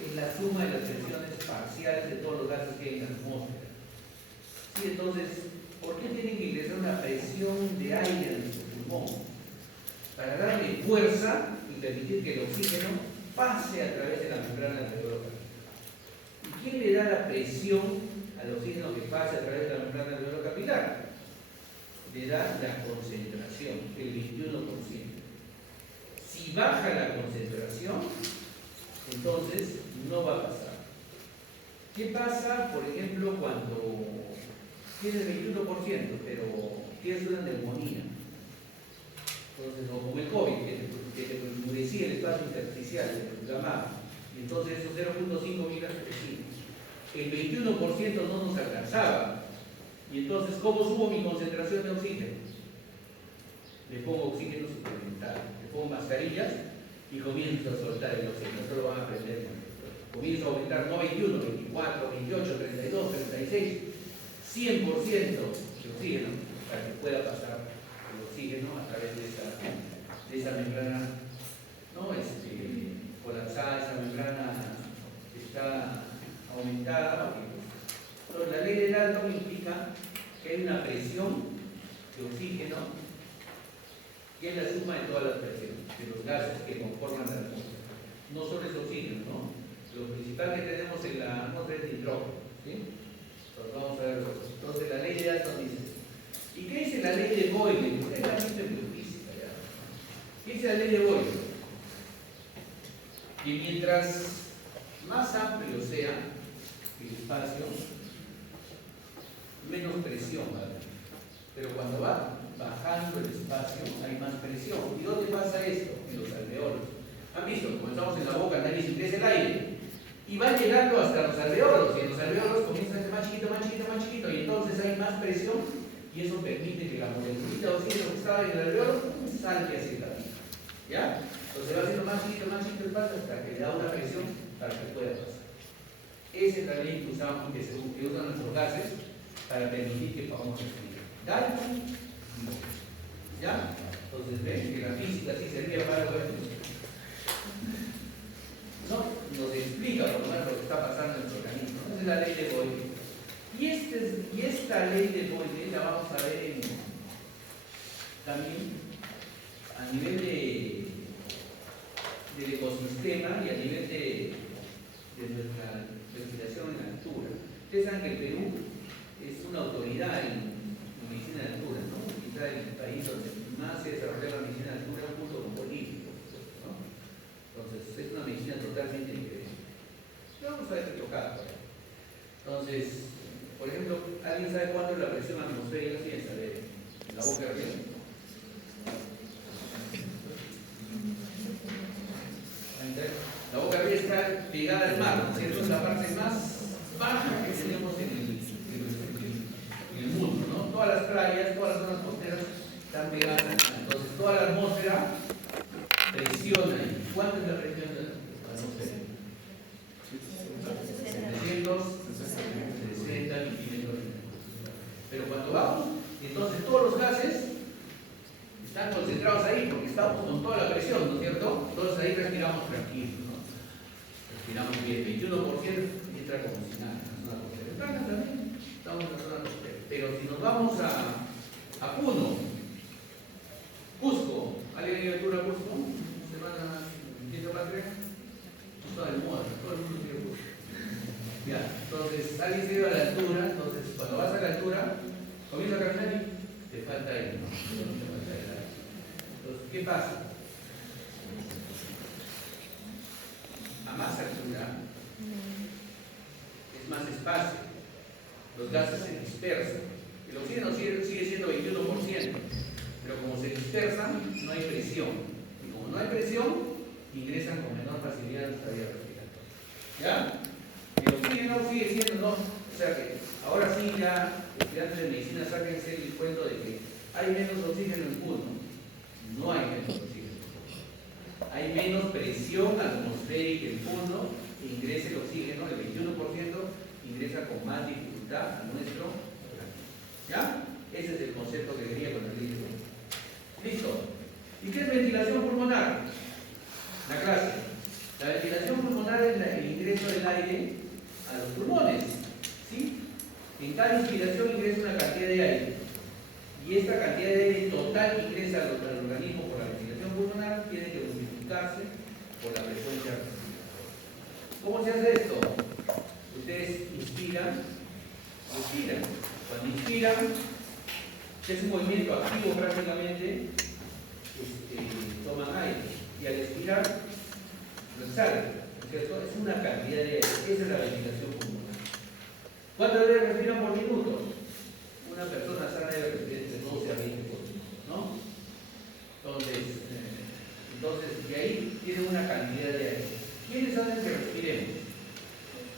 es la suma de las presiones parciales de todos los gases que hay en la atmósfera. Sí, entonces, ¿por qué tienen que ingresar una presión de aire a nuestro pulmón? Para darle fuerza y permitir que el oxígeno pase a través de la membrana alveolar. ¿Y quién le da la presión al oxígeno que pasa a través de la membrana alveolar capilar? le da la concentración, el 21%. Si baja la concentración, entonces no va a pasar. ¿Qué pasa, por ejemplo, cuando tienes 21%, pero tienes una neumonía? Entonces, o como el COVID, que te endurecía el espacio intersticial, te inflamaba. Entonces, esos 0.5 milas crecimos. El 21% no nos alcanzaba. Y entonces, ¿cómo subo mi concentración de oxígeno? Le pongo oxígeno suplemental, le pongo mascarillas y comienzo a soltar el oxígeno. Esto lo van a aprender. Comienzo a aumentar no 21, 24, 28, 32, 36, 100% de oxígeno para que pueda pasar el oxígeno a través de esa membrana, ¿no? Colapsada, esa membrana que está aumentada. Entonces, la ley del Dalton implica que hay una presión de oxígeno que es la suma de todas las presiones, de los gases que conforman la atmósfera. No solo es oxígeno, ¿no? Lo principal que tenemos en la atmósfera es nitrógeno, ¿sí? Entonces vamos a ver. Entonces la ley de Dalton dice, ¿y qué dice la ley de Boyle? Ustedes la han visto en biofísica ya. ¿Qué dice la ley de Boyle? Que mientras más amplio sea el espacio, menos presión va a haber. Pero cuando va bajando el espacio, hay más presión. ¿Y dónde pasa esto? En los alveolos. ¿Han visto? Como estamos en la boca, el nariz ingresa el aire. Y va llegando hasta los alveolos. Y en los alveolos comienza a ser más chiquito, más chiquito, más chiquito. Y entonces hay más presión. Y eso permite que la moleculita de oxígeno que estaba en el alveolo salte hacia la vida. ¿Ya? Entonces va haciendo más chiquito el espacio hasta que le da una presión para que pueda pasar. Esa es la ley que usamos, que usan nuestros gases para permitir que podamos respirar. Dalton, ¿ya? Entonces ven que la física sí servía para algo de esto. No, nos explica por lo menos lo que está pasando en nuestro organismo. Esa es la ley de Boyle. Y esta ley de Boyle la vamos a ver también a nivel del ecosistema y a nivel de nuestra respiración en la altura. Ustedes saben que el Perú es una autoridad en medicina de altura, ¿no? Quizá el país donde más se desarrolla la medicina de altura junto con Bolivia, ¿no? Entonces es una medicina totalmente diferente. Pero vamos a ver equivocada. Entonces, por ejemplo, ¿alguien sabe cuánto es la presión atmosférica? Sí, sabe, en la boca de arriba. La boca de arriba está pegada al mar, ¿no es cierto? Es la parte más baja que tenemos en el mundo, ¿no? Todas las playas, todas las zonas costeras están pegadas al mar. Entonces, toda la atmósfera presiona. ¿Cuánto es la presión de la atmósfera? 760 milímetros. Pero cuando vamos, entonces todos los gases están concentrados ahí porque estamos con toda la presión, ¿no es cierto? Entonces ahí respiramos tranquilos, ¿no? Respiramos bien, 21% entra como si nada, en la zona costera. En Plana también estamos en la zona costera. Pero si nos vamos a Puno, Cusco, ¿alguien ha ido a tour a Cusco? ¿Semana quinta patria? Está de moda, todo el mundo quiere Cusco. Ya, entonces alguien se iba a la altura, entonces cuando vas a la altura, comienza a caminar y te falta aire, ¿no? Te falta aire. Entonces, ¿qué pasa? A más altura es más espacio, los gases se dispersan. El oxígeno sigue siendo 21%, pero como se dispersan, no hay presión. Y como no hay presión, ingresan con menor facilidad a nuestra vía respiratoria. ¿Ya? El oxígeno sigue siendo, ¿no? O sea que ahora sí ya, estudiantes de medicina, sáquense el cuento de que hay menos oxígeno en Puno. No hay menos oxígeno. Hay menos presión atmosférica en Puno, ingresa el oxígeno, el 21% ingresa con más dificultad a nuestro organismo. ¿Ya? Ese es el concepto que venía con el libro. ¿Listo? ¿Y qué es ventilación pulmonar? La clase. La ventilación pulmonar es el ingreso del aire a los pulmones. ¿Sí? En cada inspiración ingresa una cantidad de aire. Y esta cantidad de aire total que ingresa al organismo por la ventilación pulmonar tiene que multiplicarse por la frecuencia respiratoria. ¿Cómo se hace esto? Ustedes inspiran, expiran. Cuando inspiran, Es un movimiento activo prácticamente, toman aire y al expirar lo exhalan, ¿no es cierto? Es una cantidad de aire, esa es la ventilación pulmonar. ¿Cuántas veces respiran por minuto? Una persona sana debe respirar entre 12 a 20 por minuto, ¿no? Entonces, de ahí tiene una cantidad de aire. ¿Quiénes hacen que respiremos?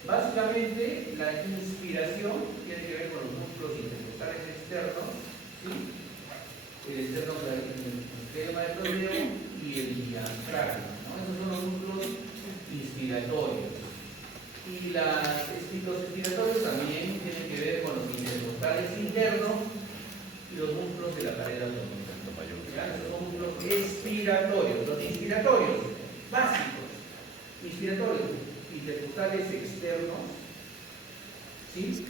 Básicamente, la inspiración tiene que ver con los músculos intercostales externos, ¿sí? El externo del esquema de Proudhon y el diafragma, ¿no? Esos son los músculos inspiratorios. Y los expiratorios también tienen que ver con los intercostales internos y los músculos de la pared abdominal. Esos son músculos expiratorios. Los inspiratorios básicos, inspiratorios, intercostales externos, ¿sí?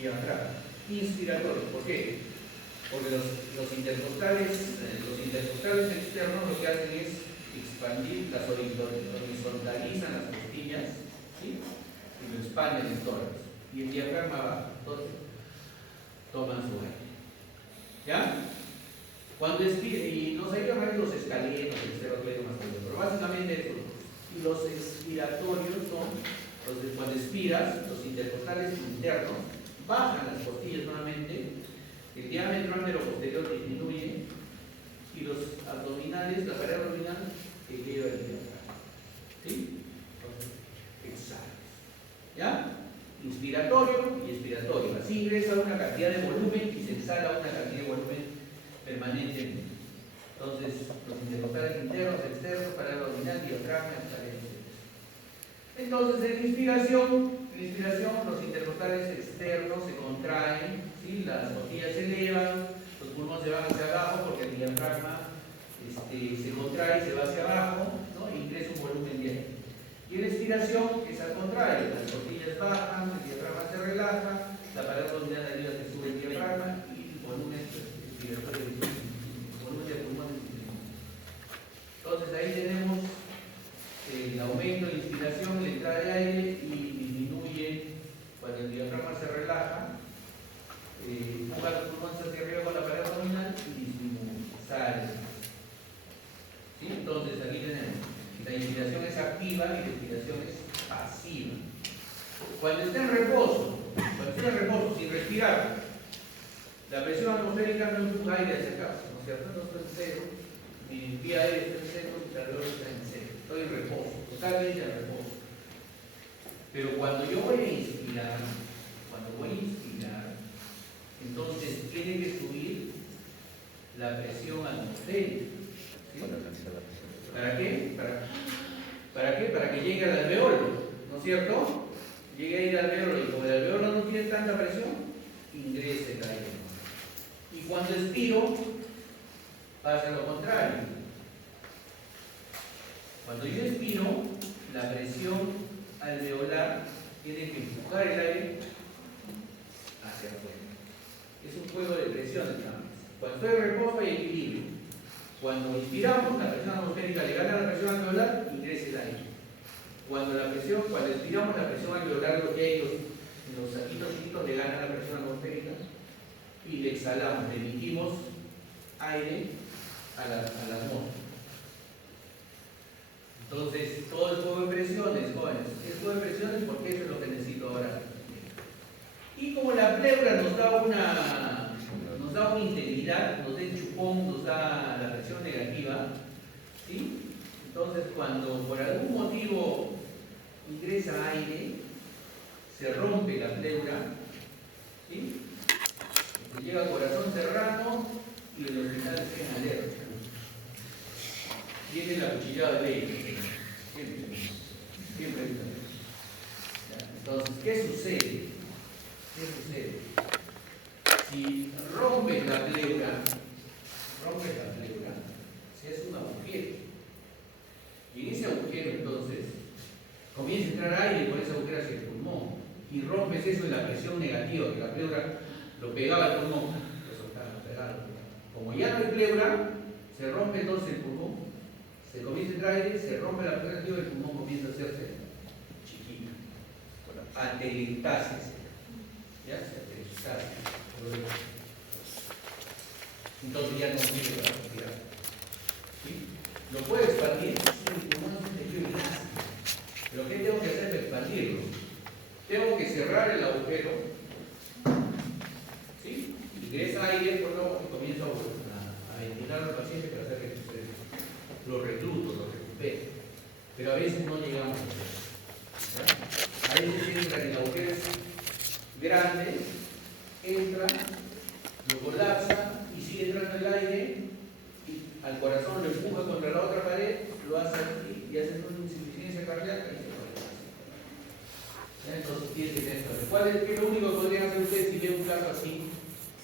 Diafragma. Inspiratorios, ¿por qué? Porque los intercostales externos lo que hacen es expandir, las horizontalizan las costillas, ¿sí? Y lo expanden el tórax. Y el diafragma baja, entonces toman su aire. ¿Ya? Cuando y nos ayudan a los escalenos, el esteroide más todo, pero básicamente estos. Y los expiratorios son los de cuando expiras, los intercostales internos bajan las costillas nuevamente, el diámetro anteroposterior disminuye y los abdominales, la pared abdominal, eleva el diafragma. ¿Sí? Entonces, exhalas. ¿Ya? Inspiratorio y expiratorio. Así ingresa una cantidad de volumen y se exhala una cantidad de volumen permanentemente. Entonces, los intercostales internos, externos, pared abdominal, diafragma, etc. Entonces, en inspiración, los intercostales externos se contraen, ¿sí? Las costillas se elevan, los pulmones se van hacia abajo porque el diafragma se contrae y se va hacia abajo, ¿no? E ingresa un volumen de aire. Y en expiración es al contrario, las costillas bajan, el diafragma se relaja, la pared abdominal arriba se sube el diafragma y el volumen expiratorio, el volumen de pulmón. Entonces ahí tenemos el aumento de la inspiración, la entrada de aire y disminuye cuando el diafragma se relaja, empuja los pulmones hacia arriba con la pared abdominal y disminuye, sale. ¿Sí? Entonces aquí tenemos, la inspiración es activa y la expiración es pasiva. Cuando esté en reposo, sin respirar, la presión atmosférica no empuja aire hacia acá, ¿no es cierto? No está en cero, mi vía aérea está en cero, mi calor está en cero. Estoy en reposo, totalmente en reposo. Pero cuando yo voy a inspirar, entonces tiene que subir la presión atmosférica. ¿Sí? ¿Para qué? ¿Para qué? Para que llegue al alveolo, ¿no es cierto? Llegue a ir al alveolo y como el alveolo no tiene tanta presión, ingrese el aire. Y cuando expiro, pasa lo contrario. Cuando yo expiro, la presión alveolar tiene que empujar el aire hacia afuera. Es un juego de presiones, ¿no? Cuando estoy en reposo hay equilibrio. Cuando inspiramos, la presión atmosférica le gana a la presión alveolar, ingresa el aire. Cuando expiramos, la presión alveolar, lo que hay en los saquitos chiquitos, le gana a la presión atmosférica y le exhalamos, le emitimos aire a la atmósfera. Entonces, todo el juego de presiones, jóvenes, es juego de presiones porque eso es lo que necesito ahora. Y como la pleura nos da una integridad, nos da el chupón, nos da la presión negativa, ¿sí? Entonces, cuando por algún motivo ingresa aire, se rompe la pleura, ¿sí? Se llega al corazón serrano y el hospital está en alerta. Viene la cuchillada de ley. Siempre. Entonces, ¿qué sucede? Si rompes la pleura, se hace un agujero. Y en ese agujero, entonces, comienza a entrar aire por ese agujero hacia el pulmón. Y rompes eso en la presión negativa, que la pleura lo pegaba al pulmón. Como ya no hay pleura, se rompe entonces el pulmón. Se comienza a entrar aire, se rompe la presión negativa y el pulmón comienza a hacerse chiquito. Atelectasis. ¿Ya? Atelectasis. Entonces ya no sirve para respirar. ¿Sí? ¿Lo puedo expandir? Sí, el pulmón es un tejido elástico. Pero ¿qué tengo que hacer para expandirlo? Tengo que cerrar el agujero. ¿Sí? Ingresa aire por lo que comienzo a ventilar al paciente para hacer que lo recluto, lo recupere. Pero a veces no llegamos a eso. ¿Ya? A veces entra en el agujero grande, entra, lo colapsa y sigue entrando el aire y al corazón lo empuja contra la otra pared, lo hace aquí y hace una insuficiencia cardíaca y se muere. ¿Ya? Entonces tiene que tener esto. ¿Cuál es lo único que podrían hacer ustedes si ven un caso así?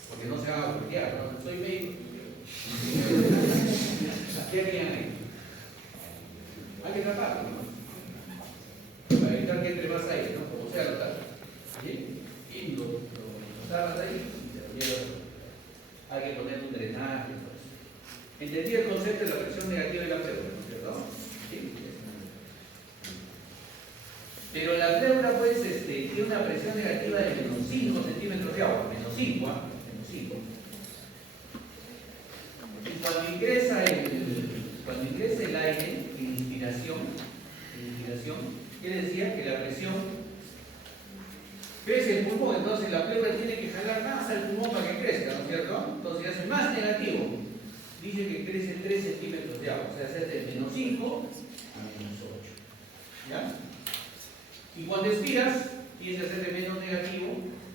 Porque no se van a voltear, ¿no? Soy médico. ¿Qué harían ahí? Hay que taparlo, ¿no? Para evitar que entre más aire, ¿no? Como sea lo tapas. ¿Bien? Y lo tapas ahí y se lo llevas. Hay que poner un drenaje. ¿Entendí el concepto de la presión negativa de la pleura, ¿no es cierto? ¿Sí? Pero la pleura, pues, tiene una presión negativa de menos 5 centímetros de agua, menos 5, ¿ah? Menos 5. Y cuando ingresa el aire en inspiración, ¿qué decía? Que la presión crece el pulmón, entonces la pleura tiene que jalar más al pulmón para que crezca, ¿no es cierto? Entonces hace más negativo. Dice que crece 3 centímetros de agua, o sea, se hace de menos 5 a menos 8. ¿Ya? Y cuando expiras, tienes que hacer de menos negativo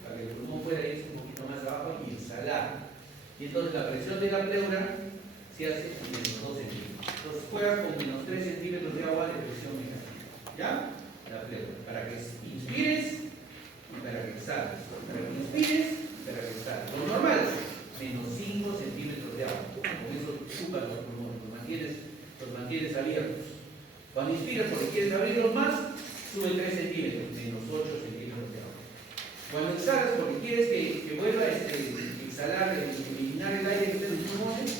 para que el pulmón pueda irse un poquito más abajo y exhalar. Y entonces la presión de la pleura se hace menos 2 centímetros. Entonces juega con menos 3 centímetros de agua de presión negativa. ¿Ya? La pleura. Para que inspires y para que exhales. Para que inspires y para que exhales. Lo normal, menos 5 centímetros de agua. Con eso chupas los pulmones, los mantienes abiertos. Cuando inspiras porque quieres abrirlos más, sube 3 centímetros, menos 8 centímetros de agua. Cuando exhalas porque quieres que vuelva a exhalar, eliminar el aire que está en los pulmones,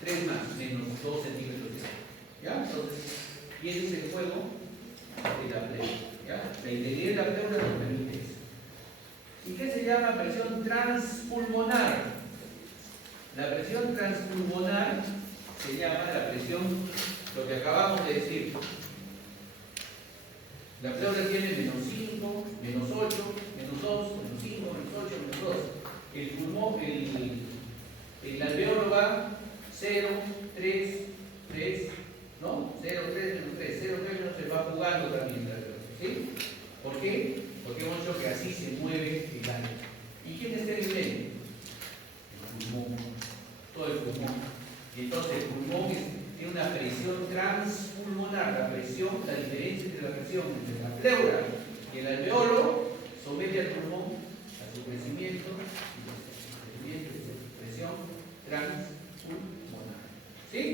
3 más, menos 2 centímetros de agua. ¿Ya? Entonces, y ese es el juego de la pleura. ¿Ya? La integridad de la pleura nos permite eso. ¿Y qué se llama presión transpulmonar? La presión transpulmonar se llama la presión, lo que acabamos de decir. La pleura tiene menos 5, menos 8, menos 2, menos 5, menos 8, menos 2. El pulmón, el alveolo va 0, 3, 3, ¿no? 0, 3, menos 3, 0, 3, menos 3, va jugando también el alveolo. ¿Sí? ¿Por qué? Porque hemos dicho que así se mueve el aire. ¿Y quién está en el medio? El pulmón. Todo el pulmón. Y entonces el pulmón tiene una presión transpulmonar. La presión, la diferencia entre la presión entre la pleura y el alveolo somete al pulmón a su crecimiento y su presión transpulmonar. ¿Sí?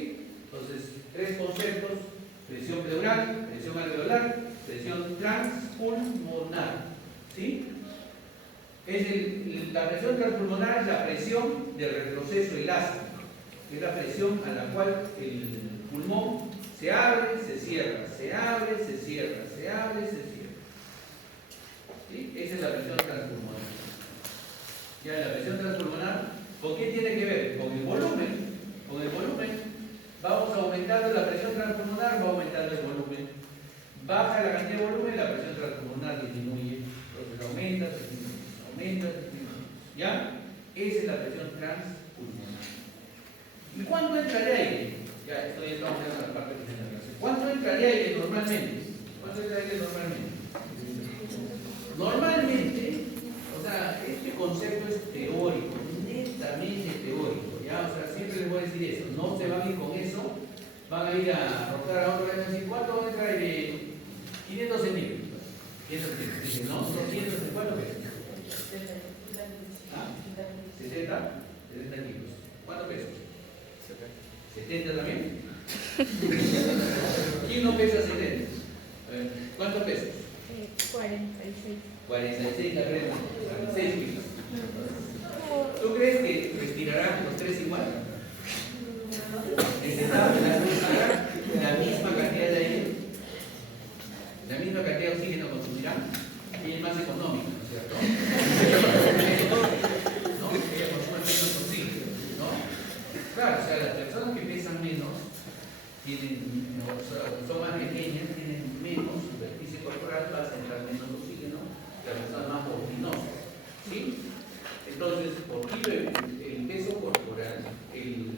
Entonces, 3 conceptos: presión pleural, presión alveolar, presión transpulmonar. ¿Sí? La presión transpulmonar es la presión de retroceso elástico. Es la presión a la cual el pulmón se abre, se cierra, se abre, se cierra, se abre, se cierra. ¿Sí? Esa es la presión transpulmonar. Ya la presión transpulmonar, ¿con qué tiene que ver? Con el volumen. Con el volumen vamos aumentando la presión transpulmonar, va aumentando el volumen. Baja la cantidad de volumen, la presión transpulmonar disminuye. Entonces aumenta, disminuye, aumenta, disminuye. ¿Ya? Esa es la presión transpulmonar. ¿Y cuánto entra de aire? Ya, esto ya estamos en la parte final de la clase. ¿Cuánto entra de aire normalmente? ¿Cuánto entra de aire normalmente? Normalmente, o sea, este concepto es teórico, netamente teórico. Ya, o sea, siempre les voy a decir eso. No se van a ir con eso, van a ir a rotar a otro y van a decir, ¿cuánto entra aire? 500 centímetros. 500 centímetros. Dicen, no, 200, ¿cuánto es? 70, 70 kilos. ¿Cuánto pesa? 70 también. ¿Quién no pesa 70? ¿Cuánto pesa? 46. 46, la crema. 46 kilos. ¿Tú crees que respirarán los 3 igual? Necesitamos la misma cantidad de aire, la misma cantidad de oxígeno consumirán, y es más económica, ¿no es cierto? ¿No? Ella consume menos oxígeno, ¿no? Claro, o sea, las personas que pesan menos tienen, no, son más pequeñas, tienen menos superficie corporal, va a entrar menos oxígeno que las personas más voluminosas. ¿Sí? Entonces, por kilo el peso corporal,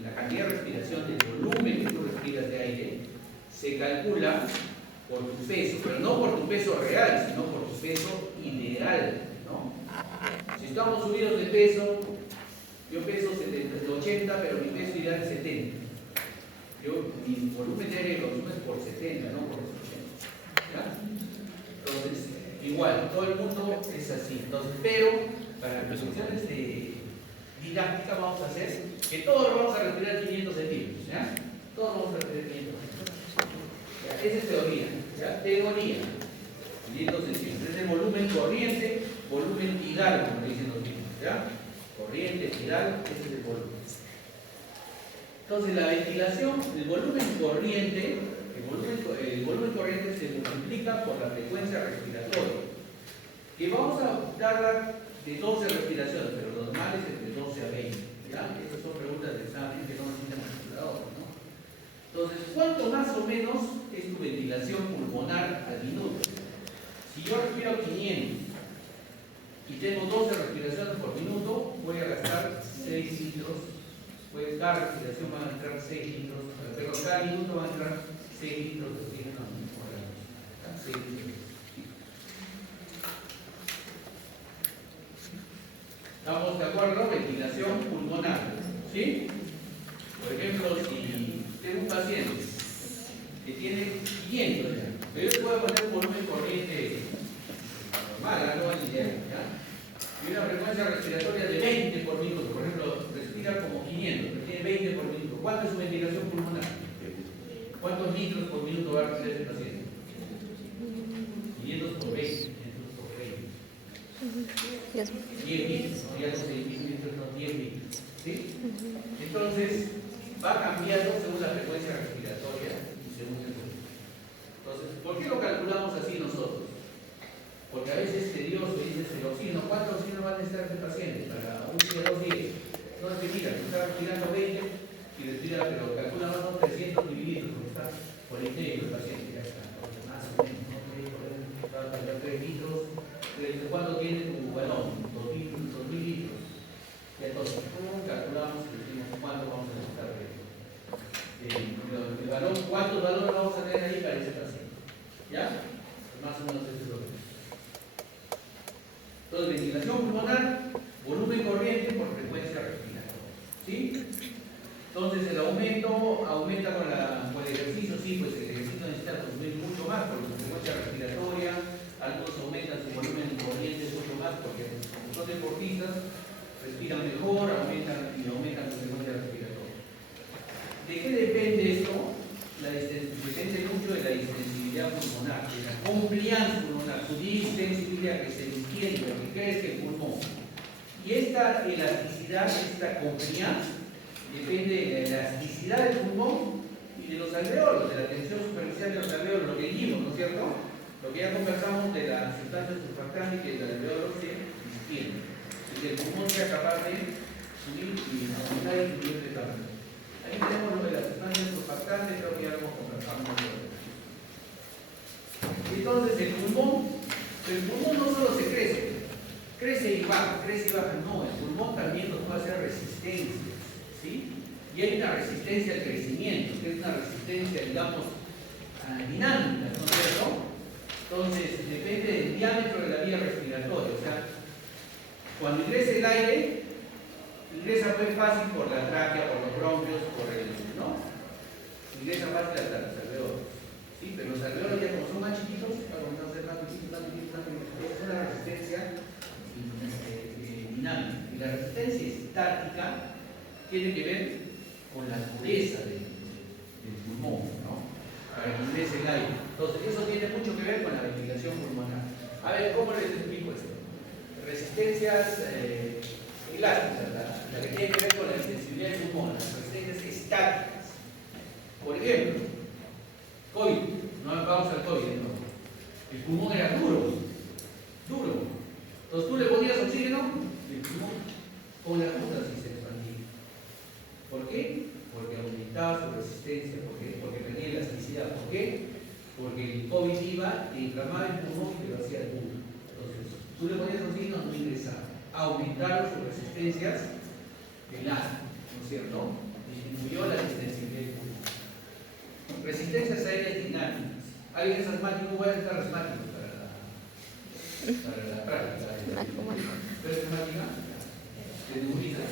la cantidad de respiración, el volumen que tú respiras de aire, se calcula por tu peso, pero no por tu peso real, sino por tu peso ideal, ¿no? Si estamos subidos de peso, yo peso 80, pero mi peso ideal es 70. Mi volumen de aire lo consumo es por 70, no por 80. ¿Ya? Entonces, igual, todo el mundo es así. Entonces, pero para cuestiones de didáctica vamos a hacer que todos vamos a respirar 500 centímetros. ¿Ya? Todos vamos a respirar 500 centímetros. ¿Ya? Esa es teoría. ¿Ya? Teoría. 500 centímetros. Es el volumen corriente, volumen tidal, como dicen los libros. ¿Ya? Corriente, tidal, ese es el volumen. Entonces la ventilación, el volumen corriente se multiplica por la frecuencia respiratoria. Que vamos a darla de 12 respiraciones, pero lo normal es entre 12 a 20. ¿Ya? Estas son preguntas de examen que no necesitan calculadora, ¿no? Entonces, ¿cuánto más o menos es tu ventilación pulmonar al minuto? Si yo respiro 500 y tengo 12 respiraciones por minuto, voy a gastar 6 litros. Pues cada respiración van a entrar 6 litros, pero cada minuto van a entrar 6 litros de oxígeno por año. 6 litros. ¿Estamos de acuerdo? Ventilación pulmonar. ¿Sí? Por ejemplo, si tengo un paciente que tiene 500 ya, pero yo puedo poner un volumen corriente normal, no lineal, ¿ya? Y una frecuencia respiratoria de 20 por minuto, por ejemplo, respira como 500, pero tiene 20 por minuto. ¿Cuánto es su ventilación pulmonar? ¿Cuántos litros por minuto va a respirar ese paciente? 500 por 20, 500 por 20. 10 litros, ¿no? Ya no sé, 10 litros, no, 10 litros. ¿Sí? Entonces, va cambiando según la frecuencia respiratoria y según el volumen. Entonces, ¿por qué lo calculamos así nosotros? Porque a veces es tedioso, dices el oxígeno, ¿cuánto oxígeno va a necesitar este paciente? Para un día, 2 días. Entonces, mira, está respirando 20 y respira, pero calcula más o menos 300 mililitros, porque está por el medio el paciente, ya está. Más o menos, ¿no? Va a cambiar 3 litros. ¿Cuánto tiene tu balón? 2000 litros. Y entonces, ¿cómo calculamos y decimos cuánto vamos a necesitar de el balón? ¿Cuántos balones vamos a tener ahí para ese paciente? ¿Ya? Pues más o menos eso es lo que es. Entonces, ventilación pulmonar, volumen corriente por frecuencia respiratoria. ¿Sí? Entonces, el aumento aumenta con el ejercicio, sí, pues el ejercicio necesita consumir mucho más por su frecuencia respiratoria. Algunos aumentan su volumen corriente mucho más porque como son deportistas, respiran mejor, aumentan su frecuencia respiratoria. ¿De qué depende esto? Depende mucho de la distensibilidad pulmonar, de la compliance pulmonar, su distensibilidad, que se entiende, lo que crece el pulmón. Y esta elasticidad, esta compliance, depende de la elasticidad del pulmón y de los alveolos, de la tensión superficial de los alveolos, lo que vimos, ¿no es cierto? Lo que ya conversamos de la sustancia surfactante y que el alveolo se distiende. Y que el pulmón sea capaz de subir y aumentar el nivel de tamaño. Ahí tenemos lo de la sustancia surfactante, creo que ya lo hemos conversado mucho. Entonces el pulmón no solo se crece y baja, no, el pulmón también nos puede hacer resistencia, ¿sí? Y hay una resistencia al crecimiento, que es una resistencia, digamos, dinámica, ¿no es cierto? Entonces, depende del diámetro de la vía respiratoria, o sea, cuando ingresa el aire, ingresa muy fácil por la tráquea, por los bronquios, ¿no? Ingresa fácil hasta los alveolos, ¿sí? Pero los alveolos ya como son más chiquitos, van a comenzar a ser más chiquitos, es una resistencia dinámica. Y la resistencia estática tiene que ver con la dureza del pulmón, ¿no? Para que ingrese el aire. Entonces, eso tiene mucho que ver con la ventilación pulmonar. A ver, ¿cómo les explico esto? Resistencias elásticas, la que tiene que ver con la extensibilidad del pulmón, las resistencias estáticas. Por ejemplo, COVID, no vamos al COVID, ¿no? El pulmón era duro. Entonces tú le ponías oxígeno y el pulmón con la puta si se expandía. ¿Por qué? aumentaba su resistencia. ¿Por qué? Porque tenía elasticidad. ¿Por qué? Porque el COVID iba, te inflamaba el pulmón y te lo hacía duro. Entonces, tú le ponías oxígeno, no ingresaba. Aumentaron sus resistencias del asma, ¿no es cierto? Disminuyó la sensibilidad del pulmón. Resistencias aéreas dinámicas. ¿Alguien es asmático? Voy a estar asmático para la práctica. ¿Pero es asmática? ¿Te nebuliza?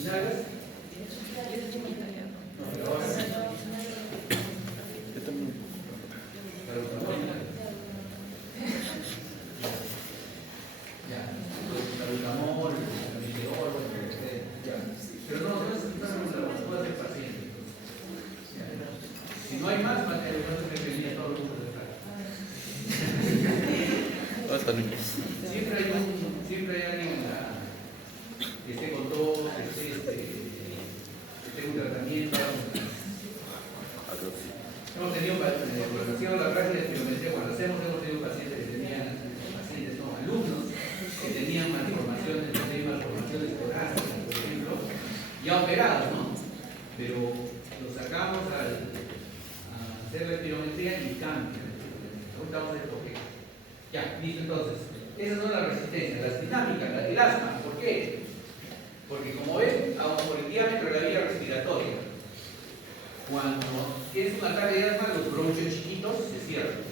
¿Inhalas? No, pero ahora pero no es la del paciente. Si no hay más, entonces me venía todo el mundo de acá. Siempre hay alguien que esté con tos, que esté en un tratamiento. Hemos tenido cuando hacíamos la práctica de espiometría, cuando hemos tenido pacientes que tenían, alumnos que tenían malformaciones, malformaciones torácicas, por ejemplo, ya operados, ¿no? Pero los sacamos a hacer la espiometría y cambian. Ahorita vamos a ver por qué. Ya, listo entonces. Esas son las resistencias, las dinámicas, el asma. ¿Por qué? Porque como ven, por el diámetro de la vía respiratoria, cuando tienes un ataque de asma, los bronquios chiquitos se cierran.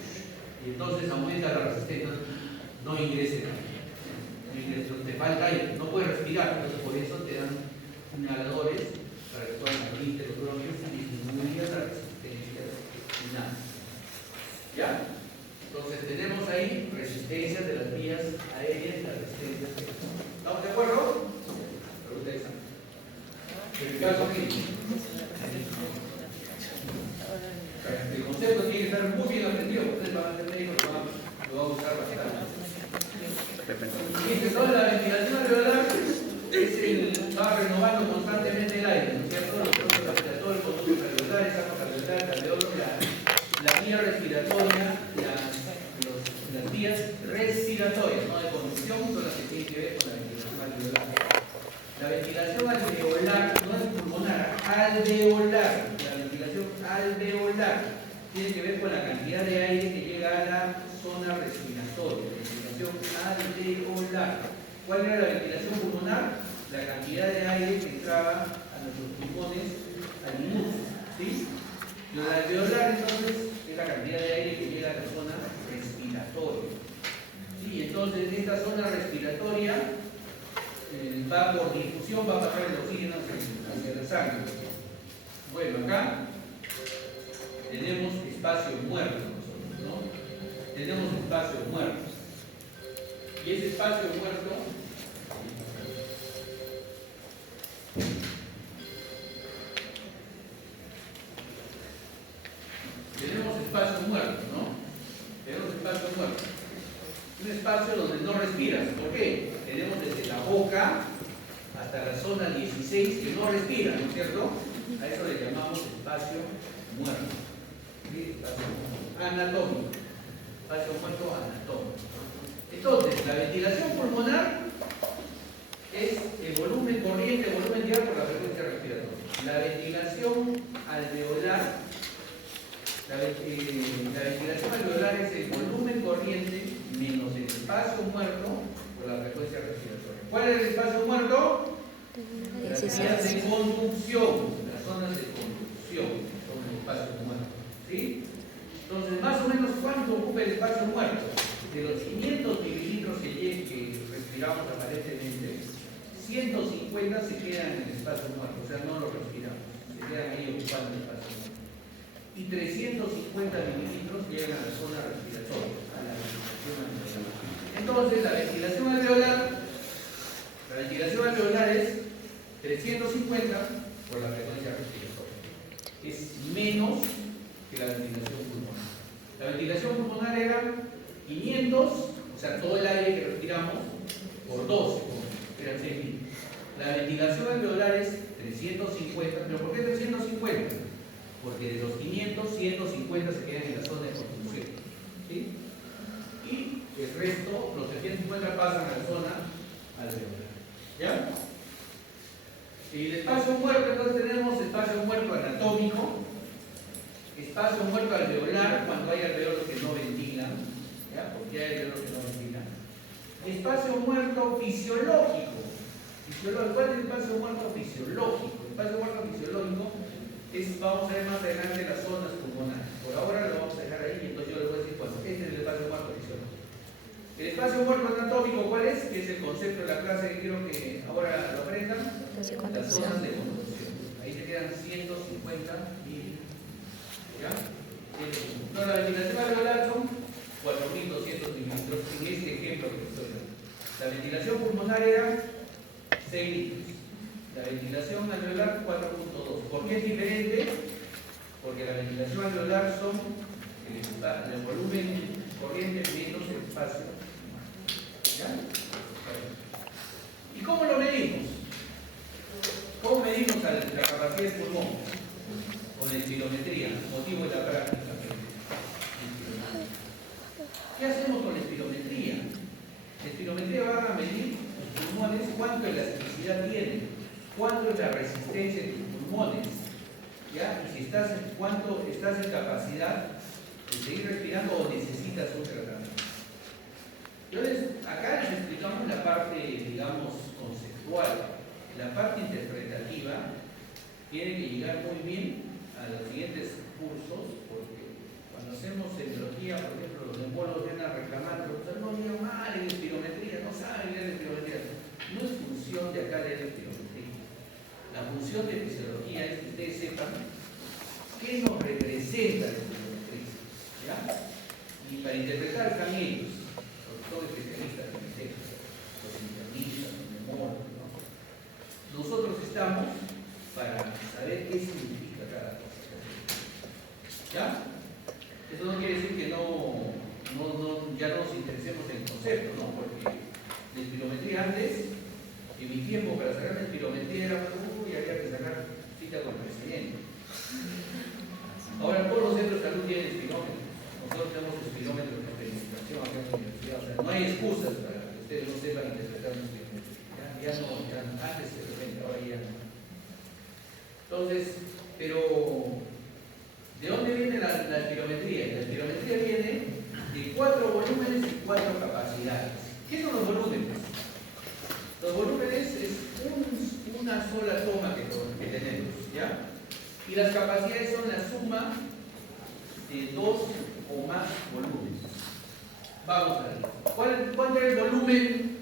Y entonces aumenta la resistencia, no ingresa. Te falta aire, no puedes respirar. Entonces por eso te dan inhaladores para que puedan abrirte los bronquios y disminuir la resistencia final. ¿Ya? Entonces tenemos ahí resistencias de las vías aéreas y las resistencias. ¿Estamos de acuerdo? Pregunta esa. El caso clínico. El concepto tiene que estar muy bien aprendido. Ustedes van a ser médicos, lo van a usar bastante. Entonces la ventilación alveolar va renovando constantemente el aire, ¿no es cierto? Los procesos respiratorios, conductos alveolares, sacos alveolares, alveolos, la vía respiratoria, las vías respiratorias, no de conducción, son las que tienen que ver con la ventilación alveolar. La ventilación alveolar no es pulmonar, alveolar. La ventilación alveolar tiene que ver con la cantidad de aire que llega a la zona respiratoria. Ventilación alveolar. ¿Cuál era la ventilación pulmonar? La cantidad de aire que entraba a nuestros pulmones al minuto. ¿Sí? La alveolar entonces es la cantidad de aire que llega a la zona respiratoria. ¿Sí? Entonces esta zona respiratoria va por difusión, va a pasar el oxígeno hacia la sangre. Bueno, acá tenemos espacio muerto nosotros, ¿no? Tenemos espacio muerto. Y ese espacio muerto tenemos espacio muerto, ¿no? Tenemos espacio muerto. Un espacio donde no respiras. ¿Por qué? Tenemos desde la boca hasta la zona 16 que no respira, ¿no es cierto? A eso le llamamos espacio muerto. ¿Sí? Espacio anatómico. Espacio muerto anatómico. Entonces, la ventilación pulmonar es el volumen corriente, el volumen diario por la frecuencia respiratoria. La ventilación alveolar, la ventilación alveolar es el volumen corriente menos el espacio muerto por la frecuencia respiratoria. ¿Cuál es el espacio muerto? Las vías de conducción, las zonas de conducción son el espacio muerto. ¿Sí? Entonces, más o menos, ¿cuánto ocupa el espacio muerto? De los 500 mililitros que respiramos aparentemente, 150 se quedan en el espacio muerto, o sea, no lo respiramos, se quedan ahí ocupando el espacio muerto. Y 350 mililitros llegan a la zona respiratoria, a la ventilación alveolar. Entonces, la ventilación alveolar es 350 por la frecuencia respiratoria. Es menos que la ventilación pulmonar. La ventilación pulmonar era 500, o sea, todo el aire que respiramos, por 12, eran 6.000. La ventilación alveolar es 350, ¿pero por qué 350? Porque de los 500, 150 se quedan en la zona de conducción. ¿Sí? Y el resto, los 350 pasan a la zona alveolar. ¿Ya? Y el espacio muerto, entonces tenemos espacio muerto anatómico. Espacio muerto alveolar cuando hay alveolos que no ventilan, ¿ya? Porque hay alveolos que no ventilan. Espacio muerto fisiológico. ¿Cuál es el espacio muerto fisiológico? El espacio muerto fisiológico es, vamos a ver más adelante las zonas pulmonares. Por ahora lo vamos a dejar ahí y entonces yo les voy a decir cuál. Este es el espacio muerto fisiológico. El espacio muerto anatómico, ¿cuál es? Que es el concepto de la clase que quiero que ahora lo aprendan. Las zonas de conducción. Ahí te quedan 150 y ¿ya? No, la ventilación alveolar son 4.200 mililitros en este ejemplo que estoy dando. La ventilación pulmonar era 6 litros. La ventilación alveolar 4.2. ¿Por qué es diferente? Porque la ventilación alveolar son el volumen corriente menos el espacio. ¿Ya? ¿Y cómo lo medimos? ¿Cómo medimos la capacidad del pulmón? Con la espirometría, motivo de la práctica. ¿Qué hacemos con la espirometría? La espirometría va a medir tus pulmones, cuánto elasticidad tienen, cuánto es la resistencia de tus pulmones, ¿ya? Y si cuánto estás en capacidad de seguir respirando o necesitas un tratamiento. Acá les explicamos la parte, digamos, conceptual. La parte interpretativa tiene que llegar muy bien a los siguientes cursos, porque cuando hacemos semiología, por ejemplo, los neumólogos vienen a reclamar, pero no digan mal en espirometría, no saben leer espirometría. No es función de acá leer espirometría. La función de fisiología es que ustedes sepan qué nos representa la espirometría, ¿ya? Y para interpretar están ellos, sobre todo especialistas en el tema, los internistas, los neumólogos, ¿no? Nosotros estamos para saber qué significa cada cosa. ¿Ya? Eso no quiere decir que ya no nos interesemos en el concepto, ¿no? Porque la espirometría antes, en mi tiempo, para sacar la espirometría era, había que sacar cita con el presidente. Ahora todos los centros de salud tienen espirómetros. Nosotros tenemos espirómetros de investigación acá en la universidad. O sea, no hay excusas para que ustedes no sepan interpretar un espirómetro. Ya no, antes de repente, ahora ya no. Entonces, pero ¿de dónde viene la espirometría? La espirometría viene de 4 volúmenes y 4 capacidades. ¿Qué son los volúmenes? Los volúmenes es una sola toma que tenemos, ¿ya? Y las capacidades son la suma de 2 o más volúmenes. Vamos a ver. ¿Cuál es el volumen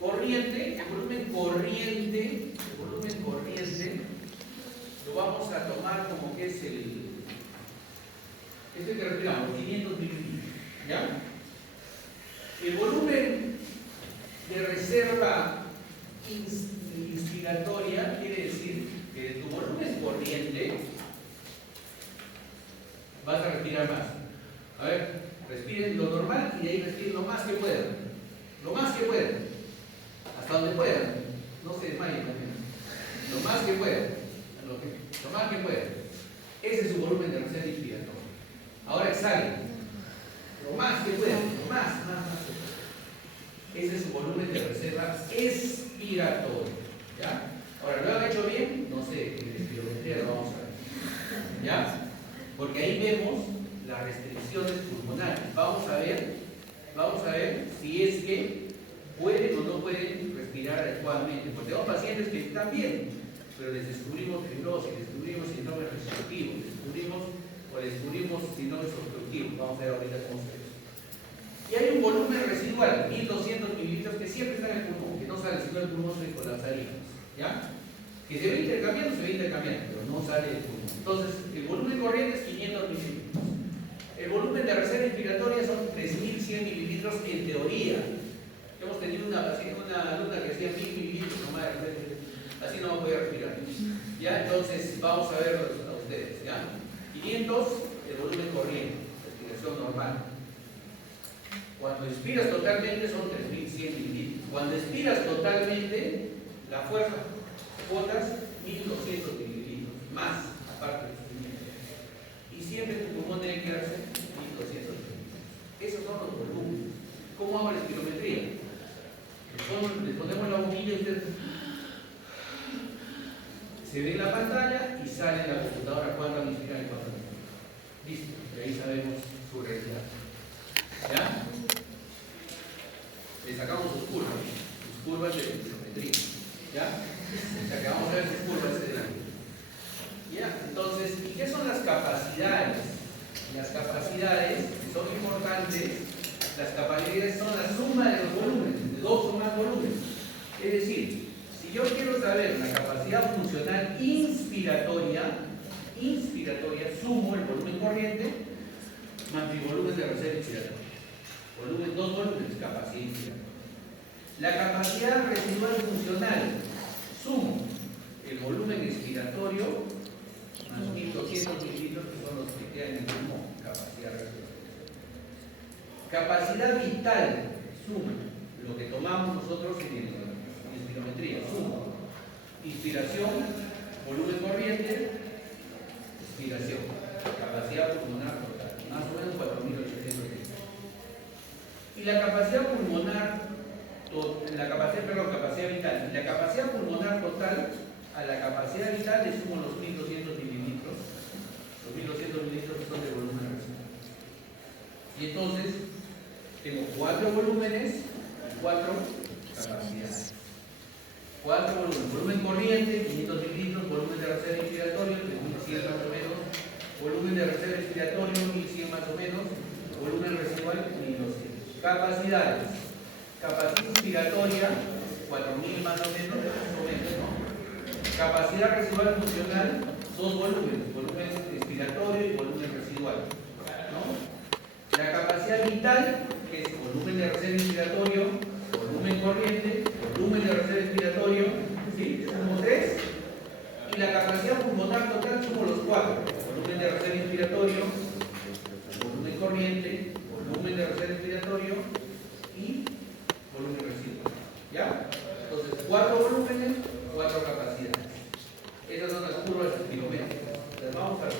corriente? El volumen corriente lo vamos a tomar como que es este que respiramos, 500 mililitros, ¿ya? El volumen de reserva inspiratoria quiere decir que de tu volumen corriente vas a respirar más. A ver, respiren lo normal y de ahí respiren lo más que puedan. Lo más que puedan. Hasta donde puedan. No se desmayen también. Lo más que puedan. Lo más que puedan. Ese es su volumen de reserva inspiratoria. Ahora exhalen. Lo más que puedan. Lo más. Ese es su volumen de reserva expiratoria. ¿Ya? Ahora, ¿lo han hecho bien? No sé, en la espirometría lo vamos a ver. ¿Ya? Porque ahí vemos las restricciones pulmonares. Vamos a ver si es que pueden o no pueden respirar adecuadamente. Porque tenemos pacientes que están bien, pero les descubrimos fibrosis, descubrimos síndrome restrictivo, descubrimos síndrome obstructivo. Vamos a ver ahorita cómo se ve. Y hay un volumen residual, 1200 mililitros, que siempre está en el pulmón, que no sale, si no el pulmón se colapsaría. ¿Ya? Que se ve intercambiando, pero no sale del pulmón. Entonces, el volumen corriente es 500 mililitros. El volumen de reserva inspiratoria son 3100 mililitros en teoría. Hemos tenido una alumna que hacía 1000 mililitros nomás de repente. Así no va a poder respirar. ¿Ya? Entonces, vamos a ver a ustedes. ¿Ya? 500, el volumen corriente, respiración normal. Cuando expiras totalmente son 3100 mililitros. Cuando expiras totalmente, la fuerza, botas 1200 mililitros, más, aparte de su. Y siempre tu pulmón debe quedarse 1200 mililitros. Esos son los volúmenes. ¿Cómo hago la espirometría? Les ponemos la boquilla y ustedes se ve en la pantalla y sale en la computadora cuándo van a inspirar y cuándo no. Listo, y ahí sabemos su realidad. ¿Ya? Le sacamos sus curvas de geometría. ¿Ya? O sea que vamos a ver sus curvas de la. ¿Ya? Entonces, ¿y qué son las capacidades? Las capacidades, que son importantes, las capacidades son la suma de los volúmenes, de dos o más volúmenes. Es decir, si yo quiero saber la capacidad funcional inspiratoria, sumo el volumen corriente más mi volumen de reserva inspiratoria. Dos volúmenes, capacidad inspiratoria. La capacidad residual funcional, sumo el volumen expiratorio más 1200 mililitros, que son los que quedan en el pulmón, capacidad residual. Capacidad vital, sumo lo que tomamos nosotros en espirometría, sumo inspiración, volumen corriente, expiración, capacidad pulmonar total, más o menos 4.800 litros. Y la capacidad pulmonar, capacidad vital, y la capacidad pulmonar total, a la capacidad vital le sumo los 1.200 mililitros, los 1.200 mililitros que son de volumen residual. Y entonces, tengo 4 volúmenes y 4 capacidades. 4 volúmenes, volumen corriente, 500 mililitros, volumen de reserva inspiratorio, 3.100 más o menos, volumen de reserva inspiratorio, 1.100 más o menos, volumen residual, 1.200. Capacidades. Capacidad inspiratoria, 4.000 más o menos, ¿no? Capacidad residual funcional, 2 volúmenes, volumen expiratorio y volumen residual, ¿no? La capacidad vital, que es volumen de reserva inspiratorio, volumen corriente, volumen de reserva inspiratorio, ¿sí? Sumo 3. Y la capacidad pulmonar total sumo los 4. Volumen de reserva inspiratorio, volumen corriente, volumen de reserva inspiratorio y volumen residual. ¿Ya? Entonces, 4 volúmenes, 4 capacidades. Esas son las curvas espirométricas. Las vamos a ver.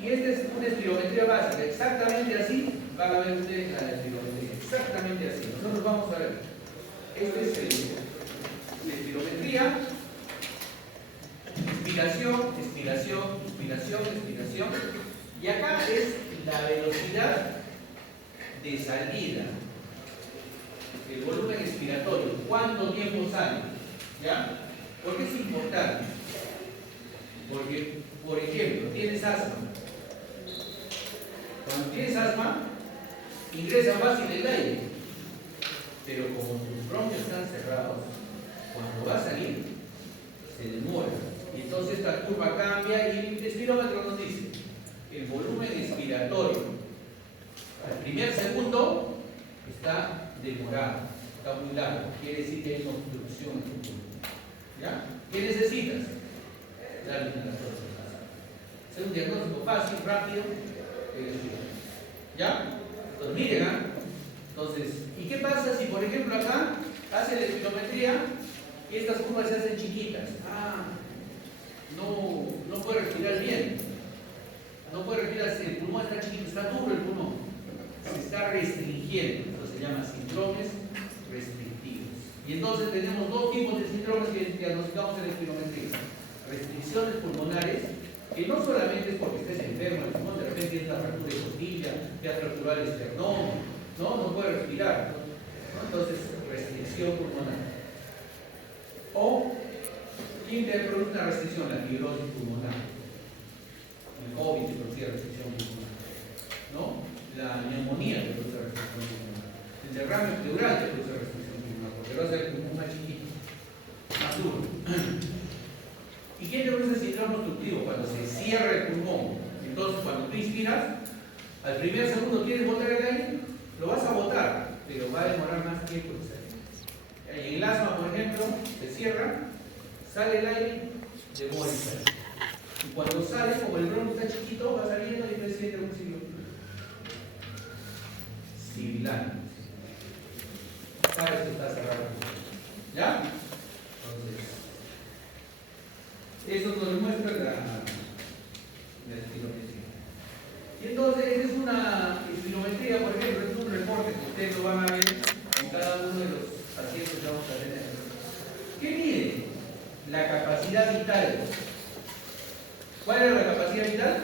Y esta es una espirometría básica. Exactamente así van a ver ustedes la espirometría. Exactamente así. Nosotros vamos a ver. Esta es la espirometría. Inspiración, expiración, inspiración, expiración. Y acá es la velocidad de salida. El volumen expiratorio. ¿Cuánto tiempo sale? ¿Ya? ¿Por qué es importante? Porque, por ejemplo, tienes asma. Cuando tienes asma, ingresa fácil el aire. Pero como tus bronquios están cerrados, cuando va a salir, se demora. Y entonces esta curva cambia y el espirómetro nos dice el volumen expiratorio al primer segundo está demorado, está muy largo. Quiere decir que hay una obstrucción en tu pulmón. ¿Ya? ¿Qué necesitas? Darle una dosis. Hacer un diagnóstico fácil, rápido. ¿Ya? Entonces miren, ¿ah? Entonces, ¿y qué pasa si por ejemplo acá hace la espirometría y estas curvas se hacen chiquitas? No puede respirar bien. No puede respirar, el pulmón está chiquito, está duro el pulmón. Se está restringiendo. Eso se llama síndromes restrictivos. Y entonces tenemos dos tipos de síndromes que diagnosticamos en la espirometría. Restricciones pulmonares, que no solamente es porque estés enfermo, el pulmón de repente tiene una fractura de costilla, te ha fracturado el esternón, no puede respirar. ¿No? Entonces, restricción pulmonar. O, ¿quién te produce una restricción? La fibrosis pulmonar. El COVID te produce restricción pulmonar. ¿No? La neumonía te produce restricción pulmonar. El derrame pleural te produce restricción pulmonar, porque va a ser el pulmón más chiquito, más duro. ¿Y quién te produce síndrome obstructivo? Cuando se cierra el pulmón. Entonces, cuando tú inspiras, al primer segundo quieres botar el aire, lo vas a botar, pero va a demorar más tiempo en salir. En el asma, por ejemplo, se cierra, sale el aire, demora en salir. Y cuando sale, como el bronco está chiquito, va saliendo y te siente un siglo. Similar. Sabes que está cerrado. ¿Ya? Entonces, eso nos demuestra la espirometría. Y entonces, esta es una espirometría, por ejemplo, es un reporte que ustedes lo van a ver en cada uno de los pacientes que vamos a tener. ¿Qué mide? La capacidad vital. ¿Cuál es la capacidad vital?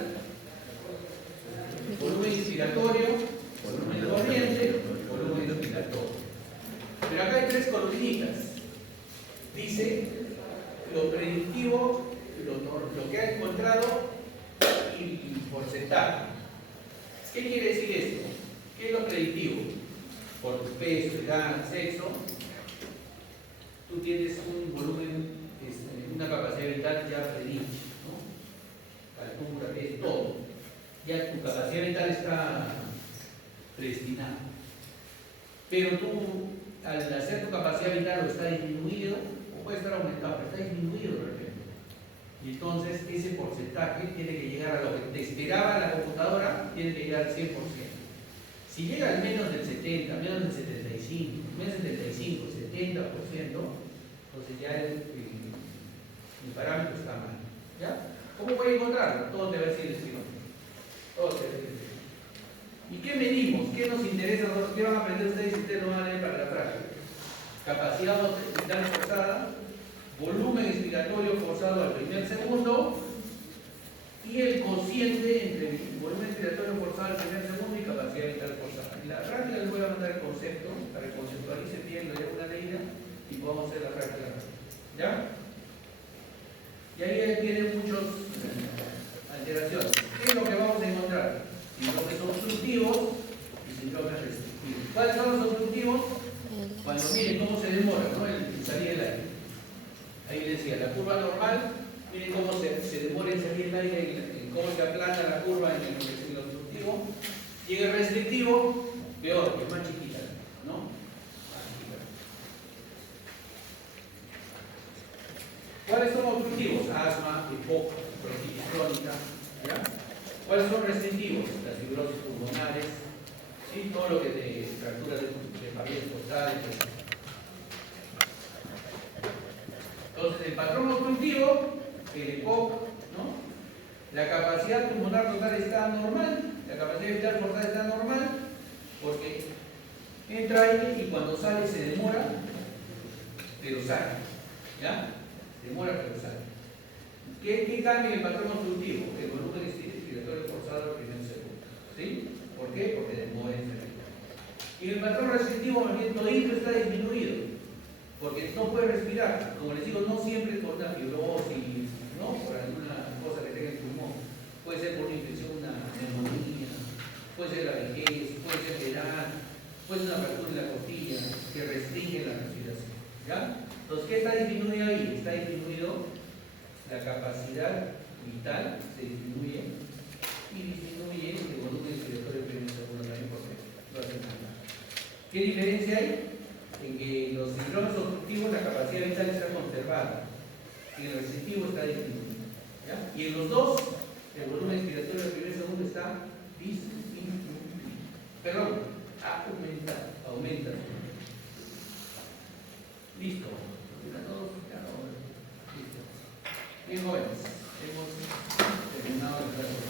ha encontrado y porcentaje. ¿Qué quiere decir esto? ¿Qué es lo predictivo? Por tu peso, edad, sexo, tú tienes un volumen, una capacidad vital ya predicha, ¿no? Altura, es todo. Ya tu capacidad vital está predestinada. Pero tú, al hacer tu capacidad vital, o está disminuido, o puede estar aumentado, pero está disminuido de repente. Y entonces ese porcentaje tiene que llegar a lo que te esperaba la computadora, tiene que llegar al 100%. Si llega al menos del 70, menos del 75, menos del 75, 70%, entonces ya el parámetro está mal. ¿Ya? ¿Cómo voy a encontrarlo? Todo te va a decir el escribano. Todo te va a decir el escribano. ¿Y qué medimos? ¿Qué nos interesa? ¿Qué van a aprender ustedes si ustedes no van a leer para la práctica? Capacidad vital forzada, volumen expiratorio forzado al primer segundo y el cociente entre el volumen expiratorio forzado al primer segundo y capacidad vital forzada. En la práctica les voy a mandar el concepto para que conceptualicen bien lo de una ley y podamos hacer la práctica. ¿Ya? Y ahí tienen muchas alteraciones. ¿Qué es lo que vamos a encontrar? Síndromes obstructivos y síndromes restrictivos. ¿Cuáles son los obstructivos? Cuando miren cómo se demora, ¿no? El salir del aire. Ahí les decía, la curva normal, miren cómo se demora en salir el aire, en cómo se aplana la curva en el obstructivo. Y en el restrictivo, peor, que es más chiquita, ¿no? Más chiquita. ¿Cuáles son obstructivos? Asma, EPOC, bronquitis crónica, ¿ya? ¿Cuáles son restrictivos? Las fibrosis pulmonares, ¿sí? Todo lo que te fractura de paredes postales. Entonces, el patrón obstructivo, el EPOC, ¿no? La capacidad pulmonar total está normal, la capacidad vital forzada está normal, porque entra aire y cuando sale se demora, pero sale. ¿Ya? Se demora, pero sale. ¿Qué cambia en el patrón obstructivo? El volumen expiratorio forzado al primer segundo. ¿Sí? ¿Por qué? Porque demora en salir. Y el patrón restrictivo, más bien, todito está disminuido, porque no puede respirar. Como les digo, no siempre por una fibrosis, ¿no? Por alguna cosa que tenga el pulmón. Puede ser por una infección, una neumonía, puede ser la vejez, puede ser la edad, puede ser una fractura en la costilla que restringe la respiración. ¿Ya? Entonces, ¿qué está disminuido ahí? Está disminuido la capacidad vital, se disminuye, y disminuye el volumen expiratorio primer segundo también, porque lo hacen mal. ¿Qué diferencia hay? En que los síndromes obstructivos la capacidad vital está conservada y el restrictivo está disminuido. ¿Ya? Y en los dos, el volumen expiratorio del primer segundo está disminuido. Perdón, aumenta. Listo. Listo. Bien, jóvenes, hemos terminado el trabajo.